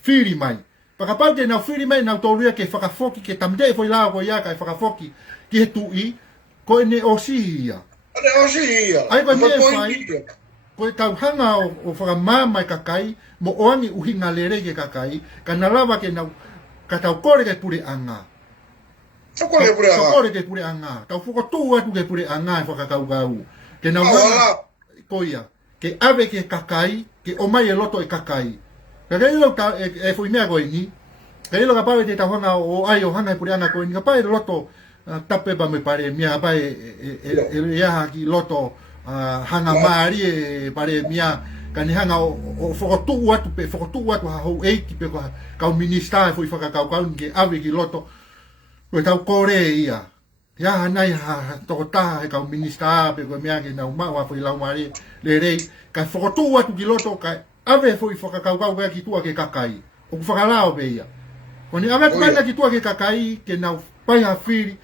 whiri mai. Whakapau ke nau whiri mai, nau tōruia ke whakafoki, ke tamde e whai lao ko ia kai whakafoki, ki he tui, ko e ne osi ia. Ne osi ia. Ai koe mea whai, koe tau hanga o whakamāmai kakai, mo oangi uhinga lere ke kakai, ka nalawa ke nau, ka tau kore ke pure anga. Kore ke pure anga. Tau whakotu atu ke pure anga e whakakaukau. Ke nau hanga, koia, ke ave ke kakai, ke omai e loto e kakai. Ka ilo e fui mea koe ni, ka ilo ka pawe te tau hanga o ai o hanga e pure anga koe ni, ka pawe loto tape ba me pare mia, ka pawe e iaha ki loto hanga maari e pare mia, ka ni hanga o whakotu atu ha hou eiki pe kau minista e fui whakakaukau ke ave ki loto, koe tau kore ia. Ya hanai ha toko taha he kau minista pe koe mea ke nau maua fui lau maari le rei ka whakotu atu ki loto ka ave fui whakakaukau pea ki tua ke kakai o ku whakalao pe ia. Ko ni awa kukaina ki tua ke kakai ke nau pai ha whiri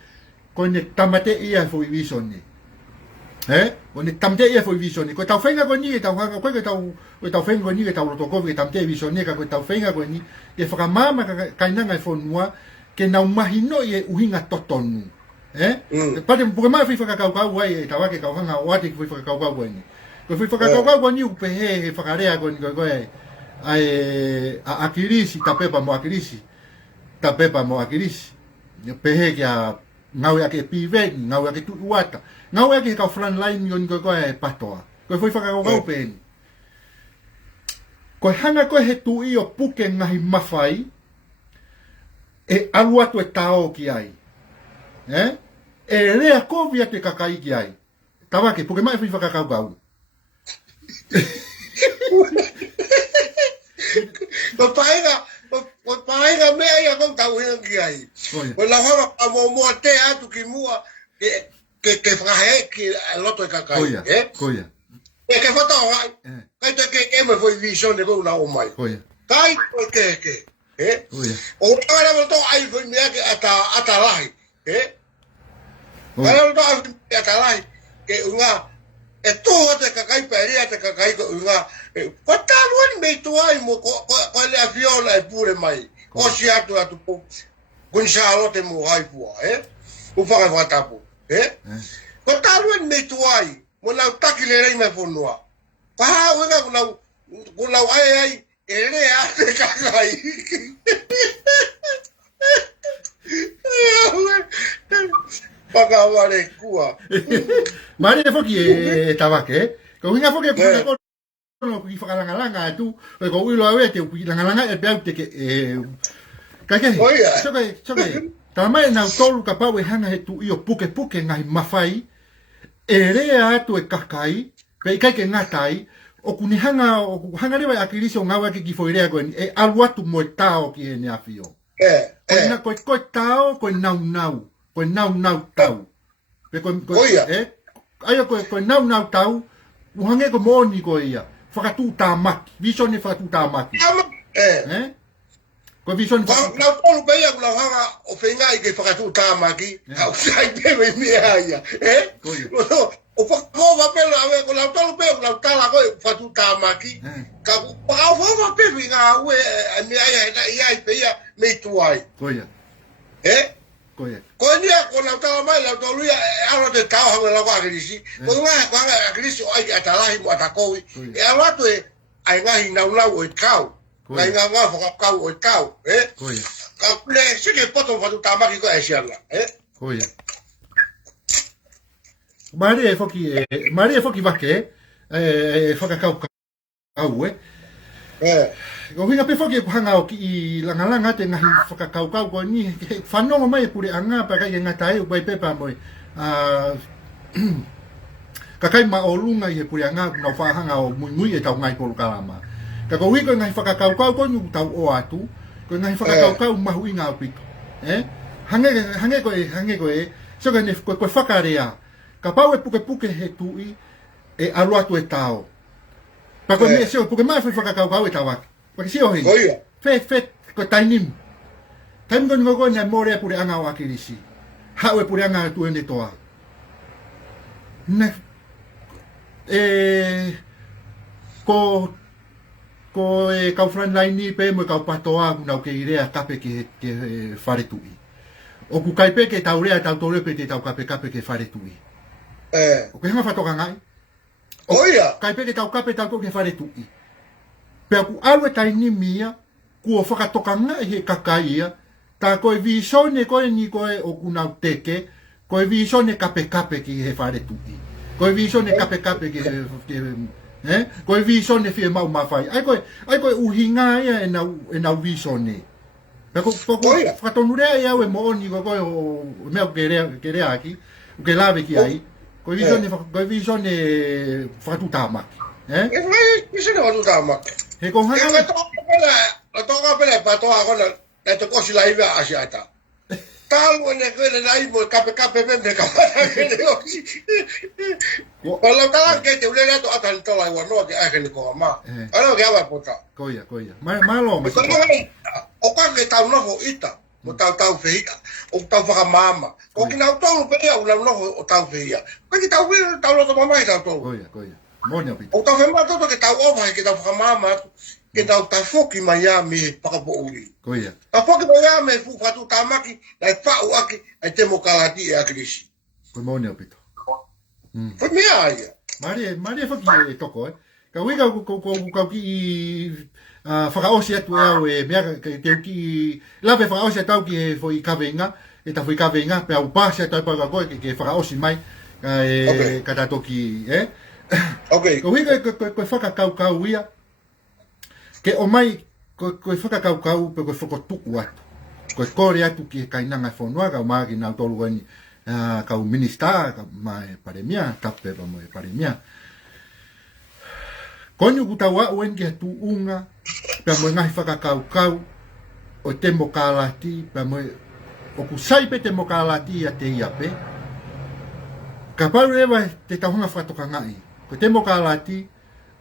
ko ne tamate ia fo i visoni. O ne tamate ia fo i visoni. Ko tau whenga ko ni e tau hanga koe ke tau whenga ko ni e tau roto koe ke tamate i visoni ka koe tau whenga ko ni ke whakamama ka kainanga e whonua ke nau mahino i e uhinga totonu. Pate puke mai whi whakakaukau ai e tawake kauhanga o ate ki whi whakakaukau ai ni. Ko whi whakakaukau ai ni upe he whakarea ko ni koe ai a akirisi tapepa mo akirisi. Tapepa mo akirisi. Pehe kia ngau ya ke piven, ngau ya ke tuuata. Ngau ya ke kau front line yon koe patoa. Ko whi whakakaukau pe ni. Ko hanga koe he tui o puke ngahi mawhai e alu atu e tao ki ai. E rea kovia te kakai ki ai. Tawake, puke mai whi whakakaukau. Ko paenga mea ia kong tau hina ki ai. Ko la hora a mo te atu ki mua ke whakahe ki loto e kakai. Koia. E ke whatau hai. Kai te ke me foi vision de kou na o mai. Kai ko ke. O tawara mo to ai foi mea ke ata lahi. Kai o to ai ata lahi. Ke unga e toa te kakai peria te kakai ko unga. Ko taluan mei tuai mo ko le aviola e pure mai. Ko si atu po. Kun Charlotte mo hai pua. O whaka whatapu. Ko taluan mei tuai. Mo lau taki le rei mai whonua. Paha uenga ko lau ai e rea te kakai. Pakaware kua. Mari e whoki e tawake. Ko hinga whoki e puna kono ki whakalangalanga e tu. Ko uilo awe te uki langalanga e beau te ke Kakehi. Sokai. Tamai nau tolu ka pau e hanga he tu i o puke ngahi mawhai. E rea atu e kakai. Pe ikai ke ngatai. O kuni hanga rewa akirisi o ngawa ki whoirea koe ni. E alu atu mo e tao ki he ne awhio. Koe tao, koe nau. Koe nau tau. Aia koe nau tau. Uhange ko moni koe ia. Whakatū tā maki. Visone whakatū tā maki. Koe visone whakatū. Nau tolu pe ia kula hanga o whengai ke whakatū tā maki. Hau sai pewe mea ia. O whakakova pelo awe ko lau tolu pe kula tala koe whakatū tā maki. Ka whakakova pewe ngā ue mea ia i pe ia mei tuai. Koia. Koe nia ko lau tala mai lau tolu ia alo te tau hanga lau akirisi. Ko ngā akirisi o ai atalahi mo atakowi. E alo atu e ai ngahi nau o e kau. Ngai ngā whakakau o e kau. Ka kule sike poto whatu tamaki ko e siala. Koia. Mari e whoki wake e whakakau kau Ko hinga pe whoki e kuhanga o ki i langalanga te ngahi whakakau ko ni whanonga mai pure anga pa kai ngatai o pai pepa moi. Kakai ma o lunga i he pure anga na whahanga o mui e tau ngai polu kalama. Ka ko wiko ngahi whakakau ko ni tau o atu. Ko ngahi whakakau mahu i ngā pito. Hange ko e so ka ne koe whakarea. Ka pau e puke he tui e alu atu e tau. Pa ko me seo puke mai whakakau e tawaki. Pake si ohi. Fet ko tainim. Taim ko ngo na more pure anga o akirisi. Hau e pure anga tu ende toa. Na ko e kau front line ni pe mo kau patoa na ke irea kape ke fare tui. O ku kai pe ke taurea tau tore pe te tau kape ke fare tui. O ke hanga whatoka ngai. Oia. Kai pe ke tau kape tau ke fare tui. Pea ku awe taini mia, kua whakatoka ngai he kakaia, tā koe visone koe ni koe o kunau teke, koe visone kape ki he whare tuki. Koe visone kape ki he, koe visone fie mau mawhai. Ai koe uhinga ia e nau visone. Pea ko whakatonurea ia e mooni koe o mea ke rea aki, ke lawe ki ai, koe visone whakatutamaki. Visone whakatutamaki. He ko hanga la toka pele patoa kona na te kosi la iwa asiata. tahu ni kena lai mo kape me kapata kene o. Kalau tahu ke te ulela to atan to lai wano ke akene ko ma. Ano ke aba pota. Koia. Malo mas. O ka ke tau no ita. Mo tau feia. O tau whaka mama. O ki nau tau pe o nau no o tau feia. Ko ki tau we tau lo to mama i tau to. Koia. Monia pita. O tau fe ma to ke tau o vai ke tau whaka mama. Ke tau ta foki mai ya me pakapouri. Koia. Ta foki mai ya me fu fatu tamaki dai fa o aki ai te mo kalati e akrisi. Ko monia pita. Foi me aia. Maria faki e toko Ka wika ko ki whakaosi atu e mea te ki lawe whakaosi atu ki foi kawenga e ta foi kawenga pe au pasi atu pa ko ke whakaosi mai ka tato ki Okay. Ko wika ko whakakau ia ke o mai ko whakakau pe ko whakotuku atu ko kore atu ki kainanga whanua ka maaki nau tolu wani ka minister ka mai paremia tape pa mo paremia Konyo kutawa uen ke tu unga pe mo ngai whakakau o te mokalati pe mo o kusai pe te mokalati a te ia pe ka pau ewa te tauhanga whatoka ngai ko te mokalati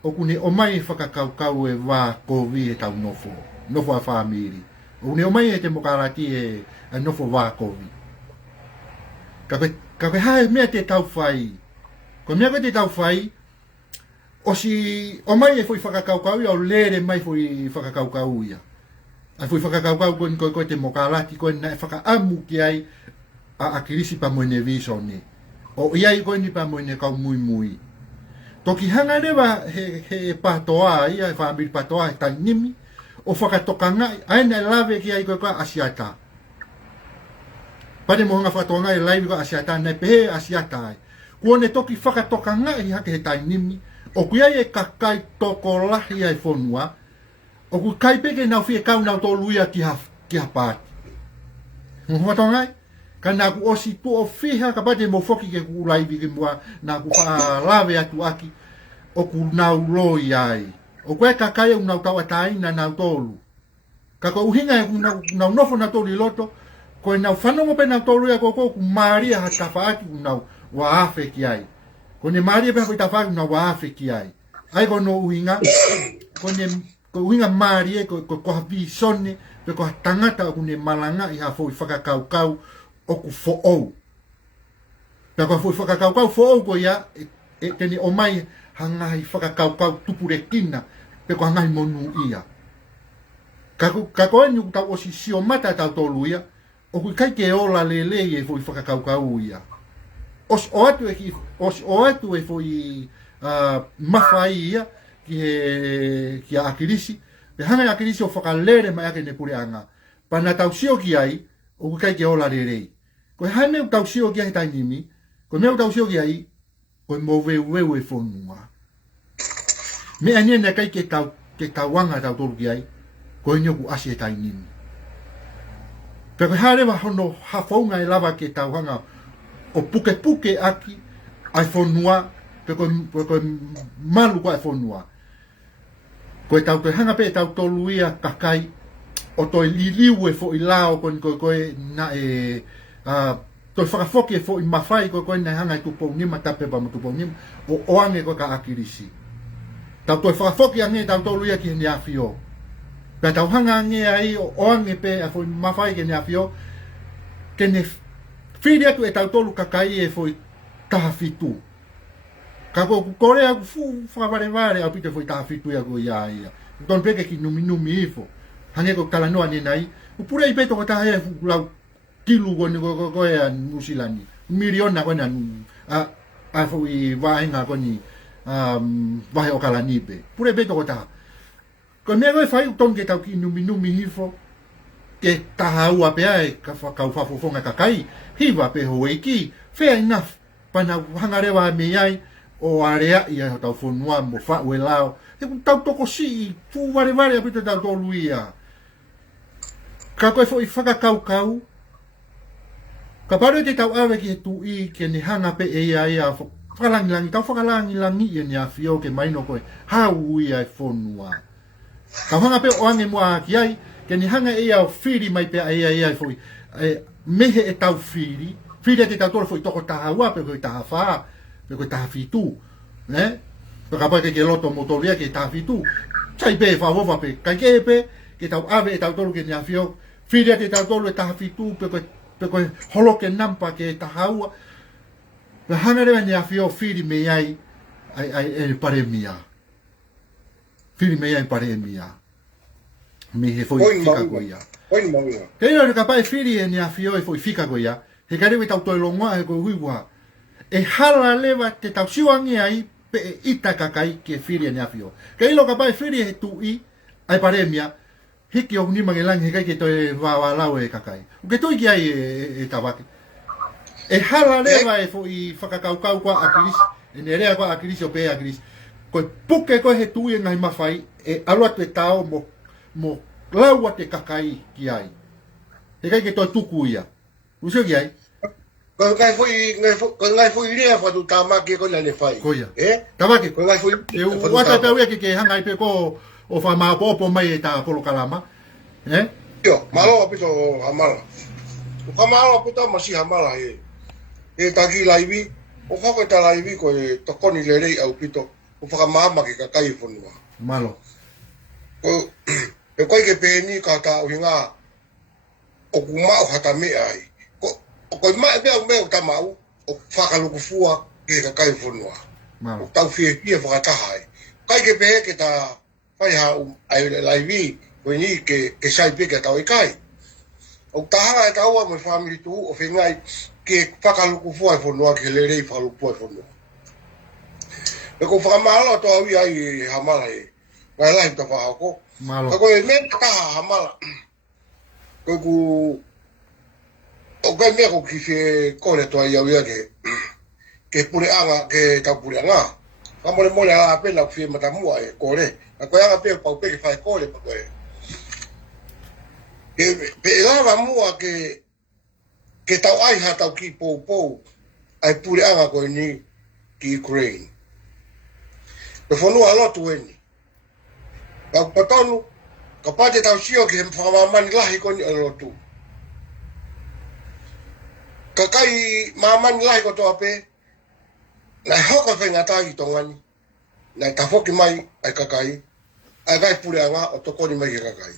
o kune o mai whakakau e wā kovi e tau nofo a whamiri o kune o mai e te mokalati e nofo wā kovi ka koe hae mea te tau whai ko mea koe te tau whai o si o mai e foi whakakaukau ia o lere mai foi whakakaukau ia. Ai foi whakakaukau koe te mokalati koe na e whakaamu ki ai a akirisi pa moene visone. O iai koe ni pa moene kau mui. Toki hanga rewa he patoa ia e whaambiri patoa e tai nimi o whakatokanga aina e lawe ki ai koe koe asiata. Pare mohanga whakatoa ngai laiwi koe asiata nei pehe asiata ai. Kuone toki whakatokanga i hake he tai nimi o kuia e kakai toko lahi ai whonua, o ku kai peke nau fie kau nau tō luia ki ha pāti. Mua tongai, ka nā ku osi tu o whiha ka pate mo whoki ke ku laivi ke mua, nā ku lawe atu aki, o ku nau loi ai. O kue kakai au nau tau atai na nau tōlu. Ka ko uhinga e ku nau nofo na tōlu i loto, ko e nau whanongo pe nau tōlu ia ko ku maria ha tawhaaki ku nau wa afe ki ai. Ko ne maria pe foi tawhaki na waafe ki ai. Ai ko no uhinga, ko uhinga maria ko hapi sone, pe ko tangata o ne malanga i ha foi whakakaukau o ku fo'ou. Pe ko foi whakakaukau fo'ou ko ia, tene o mai hangai whakakaukau tupure kina, pe ko hangai monu ia. Ka ko enu tau o si sio mata tau tolu ia, o ku kai ke ola lele e foi whakakaukau ia. Os o atu e foi mawhai ia ki a akirisi. Pe hanga akirisi o whakalere mai ake ne pure anga. Pana tausio ki ai, o kukai ke ola rerei. Ko hai meu tausio ki ai tai nimi, ko meu tausio ki ai, ko mo weu e whonua. Me ania na kai ke tauanga tau toru ki ai, ko inyoku asi e tai nimi. Pe ko harewa hono hawhaunga e lava ke tauanga o puke aki ai whonua, pe koe malu ko ai whonua. Koe tau koe hanga pe tau tolu ia kakai, o toi liliu e fo i lao koe na toi whakafoki e fo i mawhai koe na hanga i tupou nima tape pa mo tupou nima, o oange koe ka akirisi. Tau toi whakafoki ange tau tolu ia ki hene awhio. Pe tau hanga ange ai o oange pe a fo i mawhai ki hene awhio, kene whiri atu e tau tolu kakai e foi taha fitu. Ka ko kore aku whakarevare au pite foi taha fitu ia ko ia ia. Ton peke ki numi ifo. Hange ko kalanoa ni nai. Upura i peto ko taha e lau kilu ko e nusilani. Miriona ko na a foi vaenga ko ni vahe o kalanipe. Pura i peto ko taha. Ko mea koe whai ton ke tau ki numi ifo. Ke taha ua pe ai ka whakauwhafofonga kakai. Hiwa pe hoe ki, fair enough, pana hangarewa me ai, o area ia tau whonua mo whaue lao. He tau toko si, fu wareware apita tau tolu ia. Ka koe fo i whakakaukau, ka paro te tau awe ki he tu i, ke ne hanga pe e ia, whakalangilangi, tau whakalangilangi ia ni a whio ke maino koe, hau ia e whonua. Ka hanga pe o ange mua ki ai, ke ne hanga e ia o whiri mai pe e ia foi, mehe e tau fili te tau tolo foi toko tahaua pe koe tahafa pe koe tahafitu ne pe kapai ke loto motoria ke tahafitu sai pe fa pe kai ke tau ave e tau tolo ke niafio fili te tau tolo e tahafitu pe koe holo ke nampa ke tahaua pe hana rewa niafio fili me ai e paremia fili me ai paremia mehe foi fika koia Oi maua. Kei ora ka pai firi e nia fio e foi fika ko ia. He kare we tau toi longa e ko huiwa. E hala leva te tau siwangi ai pe e ita kakai ke firi e nia fio. Kei lo ka pai firi e tu i ai paremia. Hiki o nima ngelang he kai ke toi wa lau e kakai. O ke toi ki ai e tawaki. E hala leva e foi whakakaukau kwa akiris. E nerea kwa akiris o pe akiris. Ko puke ko he tu i ngai mawhai e alua te tau mo laua te kakai ki ai. E kai ke toi tuku ia. Usio ki ai? Ko ngai foi lia fa tu tamaki ko nane fai. Ko ia. Eh? Tamaki. Ko ngai foi. E wata pe uia ke hanga i pe ko o wha maa popo mai e ta polo kalama. Eh? Yo, malo apito hamala. O hamala apito masi hamala e. E taki laivi. O whako ta laivi ko e tokoni lerei au pito. O whakamahama ke kakai whanua. Malo. Ko e koe ke pēni ka tā uhinga o kumau hata mea ai. O koe mai mea o tamau o whakaluku fua ke kakai whanua. Malo. O tau whia whakataha ai. Kai ke pēhe ke tā whai hau ai laivi koe ni ke sai peke tau i kai. O tahanga e taua mo whamiri tu o whengai ke whakaluku fua e whanua ke lerei whakaluku fua e whanua. E ko whakamahalo toa ui ai hamala e. Ngai lai ta whakako. Malo. Ko e me taha hamala. Ko ku o kai me ko ki se kore toa ia ia ke pure anga ke tau pure anga. Ka mole ala pena ku mata mua e kore. Ko anga pe pau pe ke fai kore pa koe. Pe lava mua ke tau ai ha tau ki pou ai pure anga ko ni ki Ukraine. Pe fonu alo tu eni. Ka patonu ka pate tau sio ke whamamani lahi ko ni alo tu. Ka kai mamani lahi ko toa pe na hoka whenga tāki tongani na ta foki mai ai kakai ai kai pure anga o tokoni mai ke kakai.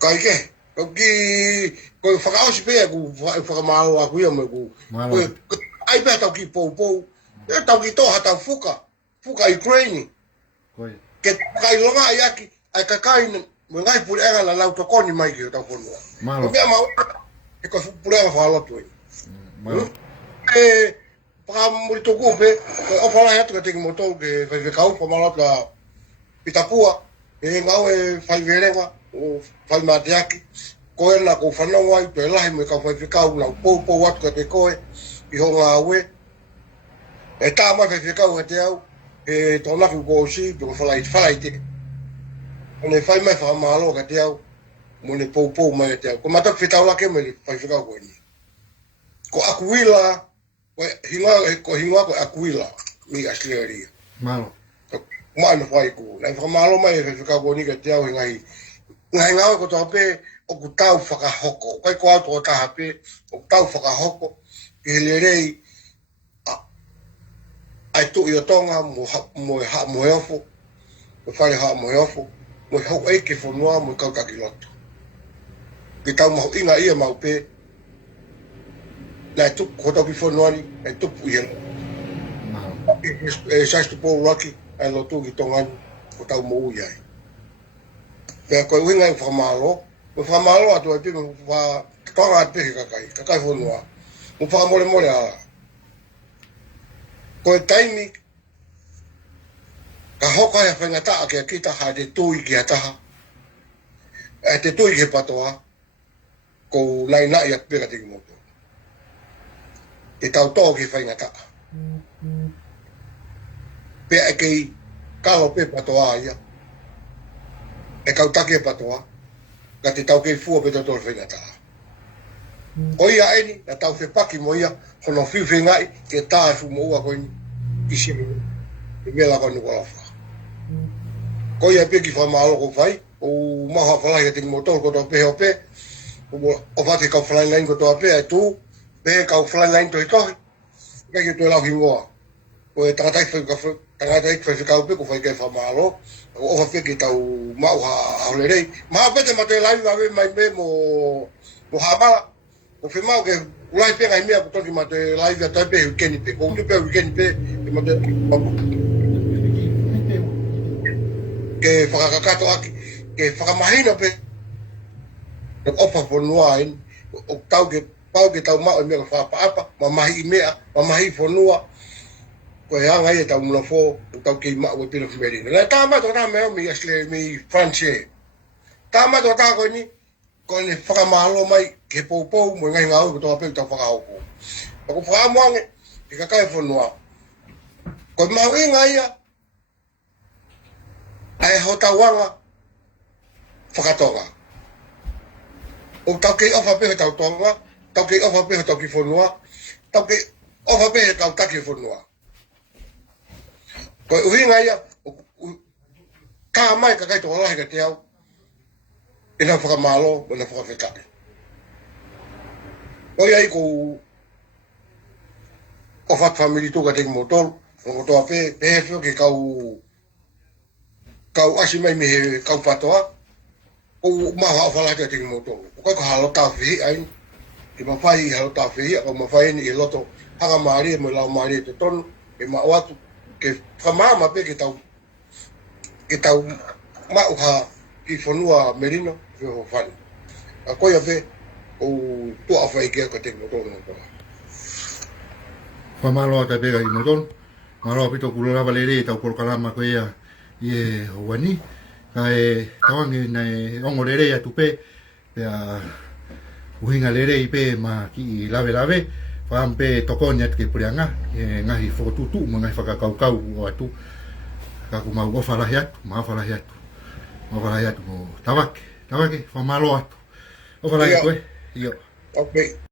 Kai ke ko whakaosi pe ku whakamaro aku ia me ku ai pe tau ki pou e tau ki toha tau fuka Ukraine Koi. ke kai longa ai aki ai kakai mo ngai pure anga la lau tokoni mai ke tau fonua. Malo. Ko mea mau e ko pure anga whalotu ai. Malo. E pa muri to kupe o fala ya to ke moto ke ve kau pa mala ka pitapua e ngau e fai verenga o fai matiaki ko ela ko fana wai pe lai me ka fai kau na po wat ka te koe i ho nga we e ta ma fai kau te au e to na ko si do fai te ne fai mai fa malo ka te au mo ne po mai te au ko mata fitau la ke me fai kau ko ni ko akuila ko hinga ko akuila mi asleria Malo. mana fai ku na fa malo mai fe ka ko ni ka te au ngai ko to pe o ku tau whakahoko kai ko ato ta hape o tau whakahoko ke lerei ai tu i o tonga mo eofo mo whare ha mo eofo mo hau eike whanua mo kau kakiloto ke tau maho inga ia mau pe na e tupu ko tau ki whanua ni e tupu i eno Malo. e saistu pō raki ai lotu ki tongani ko tau mo ui ai pea koe uhinga i whamalo mo whamalo atu ai pe mo tonga ate kakai whanua mo whamole ala ko e taimi ka hoka e whengata ke kita ha te tui ki ataha e te tui ke patoa ko nai nai at pera tiki moto e tau tō ki whengata pea e kei kalo pe patoa ia e kau take patoa ka te tau kei fua pe tō whengata o ia eni na tau whepaki mo ia hono whiwhengai ke tāfu mo ua koini i simu e mea lako ni walafa. Ko ia pe ki whamalo ko whai o maha whalahi te motor ko tō pehe o pe o fate kau flyline ko toa pe tu pe kau flyline to ito ka ki to la hingoa o e tangata fa kau pe ko fa ke fa malo o fa pe ki tau mau ha le rei ma pe te mate lai va mai me mo ha ba o fe mau ke lai pe ngai mea ko toki mate lai va ta pe ke ni pe ko ni pe ke ni pe mate ke whakakato aki, ke whakamahina pe, ke opa whanua en, o tau ke tau mao e mea ka whapaapa, ma mahi i mea, ma mahi whanua, ko e hanga i e tau muna fō, o tau ke i mao e pina whimerina. Nā tā mato tā mea mi asle mi Francie. Tā mato tā koe ni, ko ne whakamahalo mai, ke pou, mo ngai ngau, ko tō apeu tau whakahoko. Ako whakamuange, ke kakai whanua. Ko mau e ngai ia, ai ho tawanga whakatonga. O tau kei ofa pehe tau tonga, tau kei ofa pehe tau ki whanua, tau kei ofa pehe tau taki whanua. Koe uhinga ia, ka mai ka kai toa lahi ka te au, ina whakamalo, ina whakawhetake. Koe ai ko ofa family tuka teki motolu, o toa pehe whio ke kau asi mai me he kau patoa, o maha o whalata tiki motongo. O kai ko halo tau whihi aini, i mawhai i halo tau whihi, o mawhai ni i loto hanga maari e mo lau maari e te tonu, e mao atu, ke whamama pe ke tau mau ha ki whanua merino, whio ho whani. A koia pe, o tua whai kia ka tiki motongo. Whamaloa tai pega i moton, maloa pito kulorava lere tau korokalama ko ia ie wani, ka e tawangi nei ongo lere ia tupe, pea uhinga lere i pe ma ki lawe, whampe tokoni atu ke pureanga, e ngahi whakotutu, ma ngahi whakakaukau o atu, ka ku mau ofalahi atu, mo tawake, whamaloa atu, ofalahi koe, iyo. Okay.